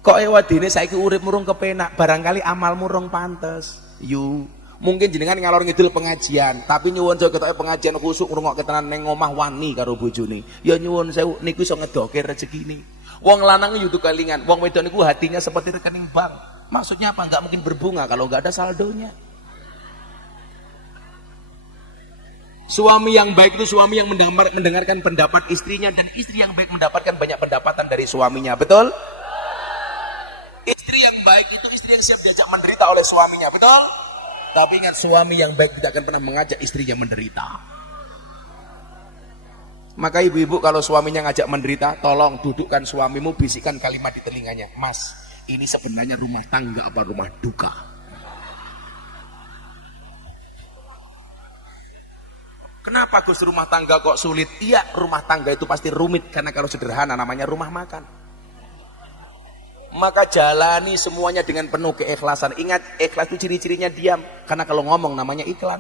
Kok ewadene saiki urip murung kepenak, barangkali amalmu rong pantes. Mungkin jenengan ngalor ngidul pengajian, tapi nyuwun sewu ketoke pengajian khusuk ngrungokke tenan ning omah wani karo bojone. Ya nyuwun sewu niku iso ngedoke rezekine. Wong lanang yudu kelingan, wong wedok niku hatinya seperti rekening bank. Maksudnya apa? Enggak mungkin berbunga kalau enggak ada saldonya. Suami yang baik itu suami yang mendengarkan pendapat istrinya, dan istri yang baik mendapatkan banyak pendapatan dari suaminya. Betul? Istri yang baik itu istri yang siap diajak menderita oleh suaminya, betul? Tapi ingat, suami yang baik tidak akan pernah mengajak istrinya menderita. Maka ibu-ibu kalau suaminya ngajak menderita, tolong dudukkan suamimu, bisikkan kalimat di telinganya, Mas, ini sebenarnya rumah tangga apa rumah duka? Kenapa Gus rumah tangga kok sulit? Iya, rumah tangga itu pasti rumit, karena kalau sederhana namanya rumah makan. Maka jalani semuanya dengan penuh keikhlasan. Ingat, ikhlas itu ciri-cirinya diam, karena kalau ngomong namanya iklan.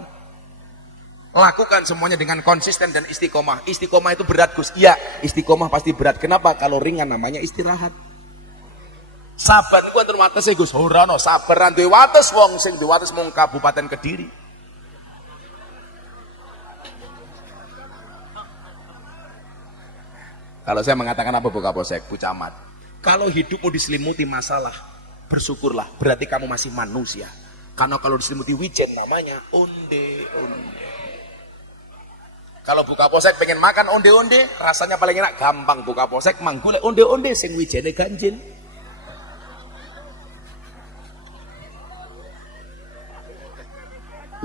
Lakukan semuanya dengan konsisten dan istiqomah. Istiqomah itu berat Gus. Iya, istiqomah pasti berat. Kenapa? Kalau ringan namanya istirahat. Sabar niku wonten watese Gus. Ora ana sabar duwe wates wong sing duwe wates mung Kabupaten Kediri. Kalau saya mengatakan apa Bu Kapolsek, Bu Camat? Kalau hidupmu diselimuti masalah, bersyukurlah, berarti kamu masih manusia. Karena kalau diselimuti wijen namanya onde-onde. Kalau Bu Kapolsek pengen makan onde-onde, rasanya paling enak, gampang Bu Kapolsek manggule onde-onde sing wijene ganjil.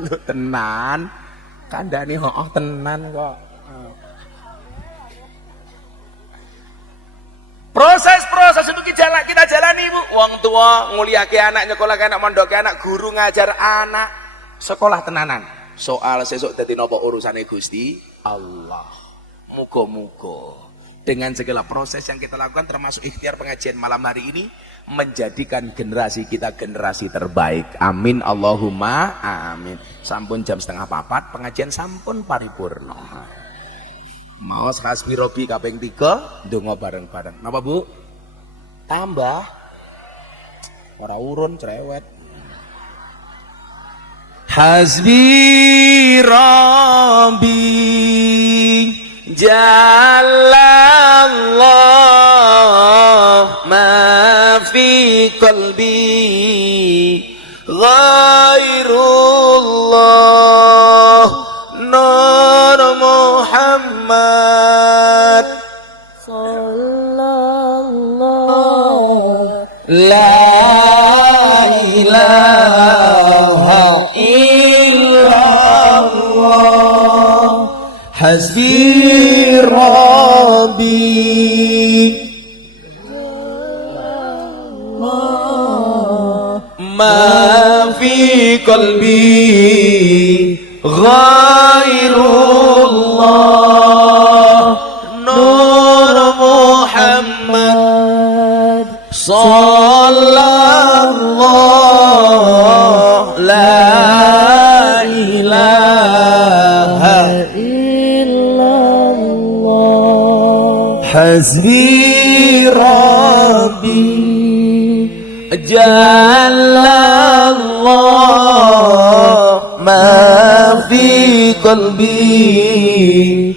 Lu tenan, kandhane tenan kok. Proses itu kita jalani Bu. Wong tua nguliake anak, nyekolahke anak, mondoke anak, guru ngajar anak, sekolah tenanan. Soal sesuk dadi napa urusane Gusti Allah. Muga-muga dengan segala proses yang kita lakukan termasuk ikhtiar pengajian malam hari ini menjadikan generasi kita generasi terbaik. Amin Allahumma amin. Sampun jam 3:30 pengajian sampun paripurna. Maos hasbi robi kaping 3 ndonga bareng-bareng. Napa Bu? Tambah. Ora urun cerewet. Hasbi Rabbi Jalallah ma fi qalbi ghairullah Nur Muhammad Sallallahu La ilaha illallah Hasbi Rabbi Ma fi qalbi Ghairullah Nur Muhammad Sallallahu La ilaha illallah Hasbi Rabbi Jalallah ma fi qalbi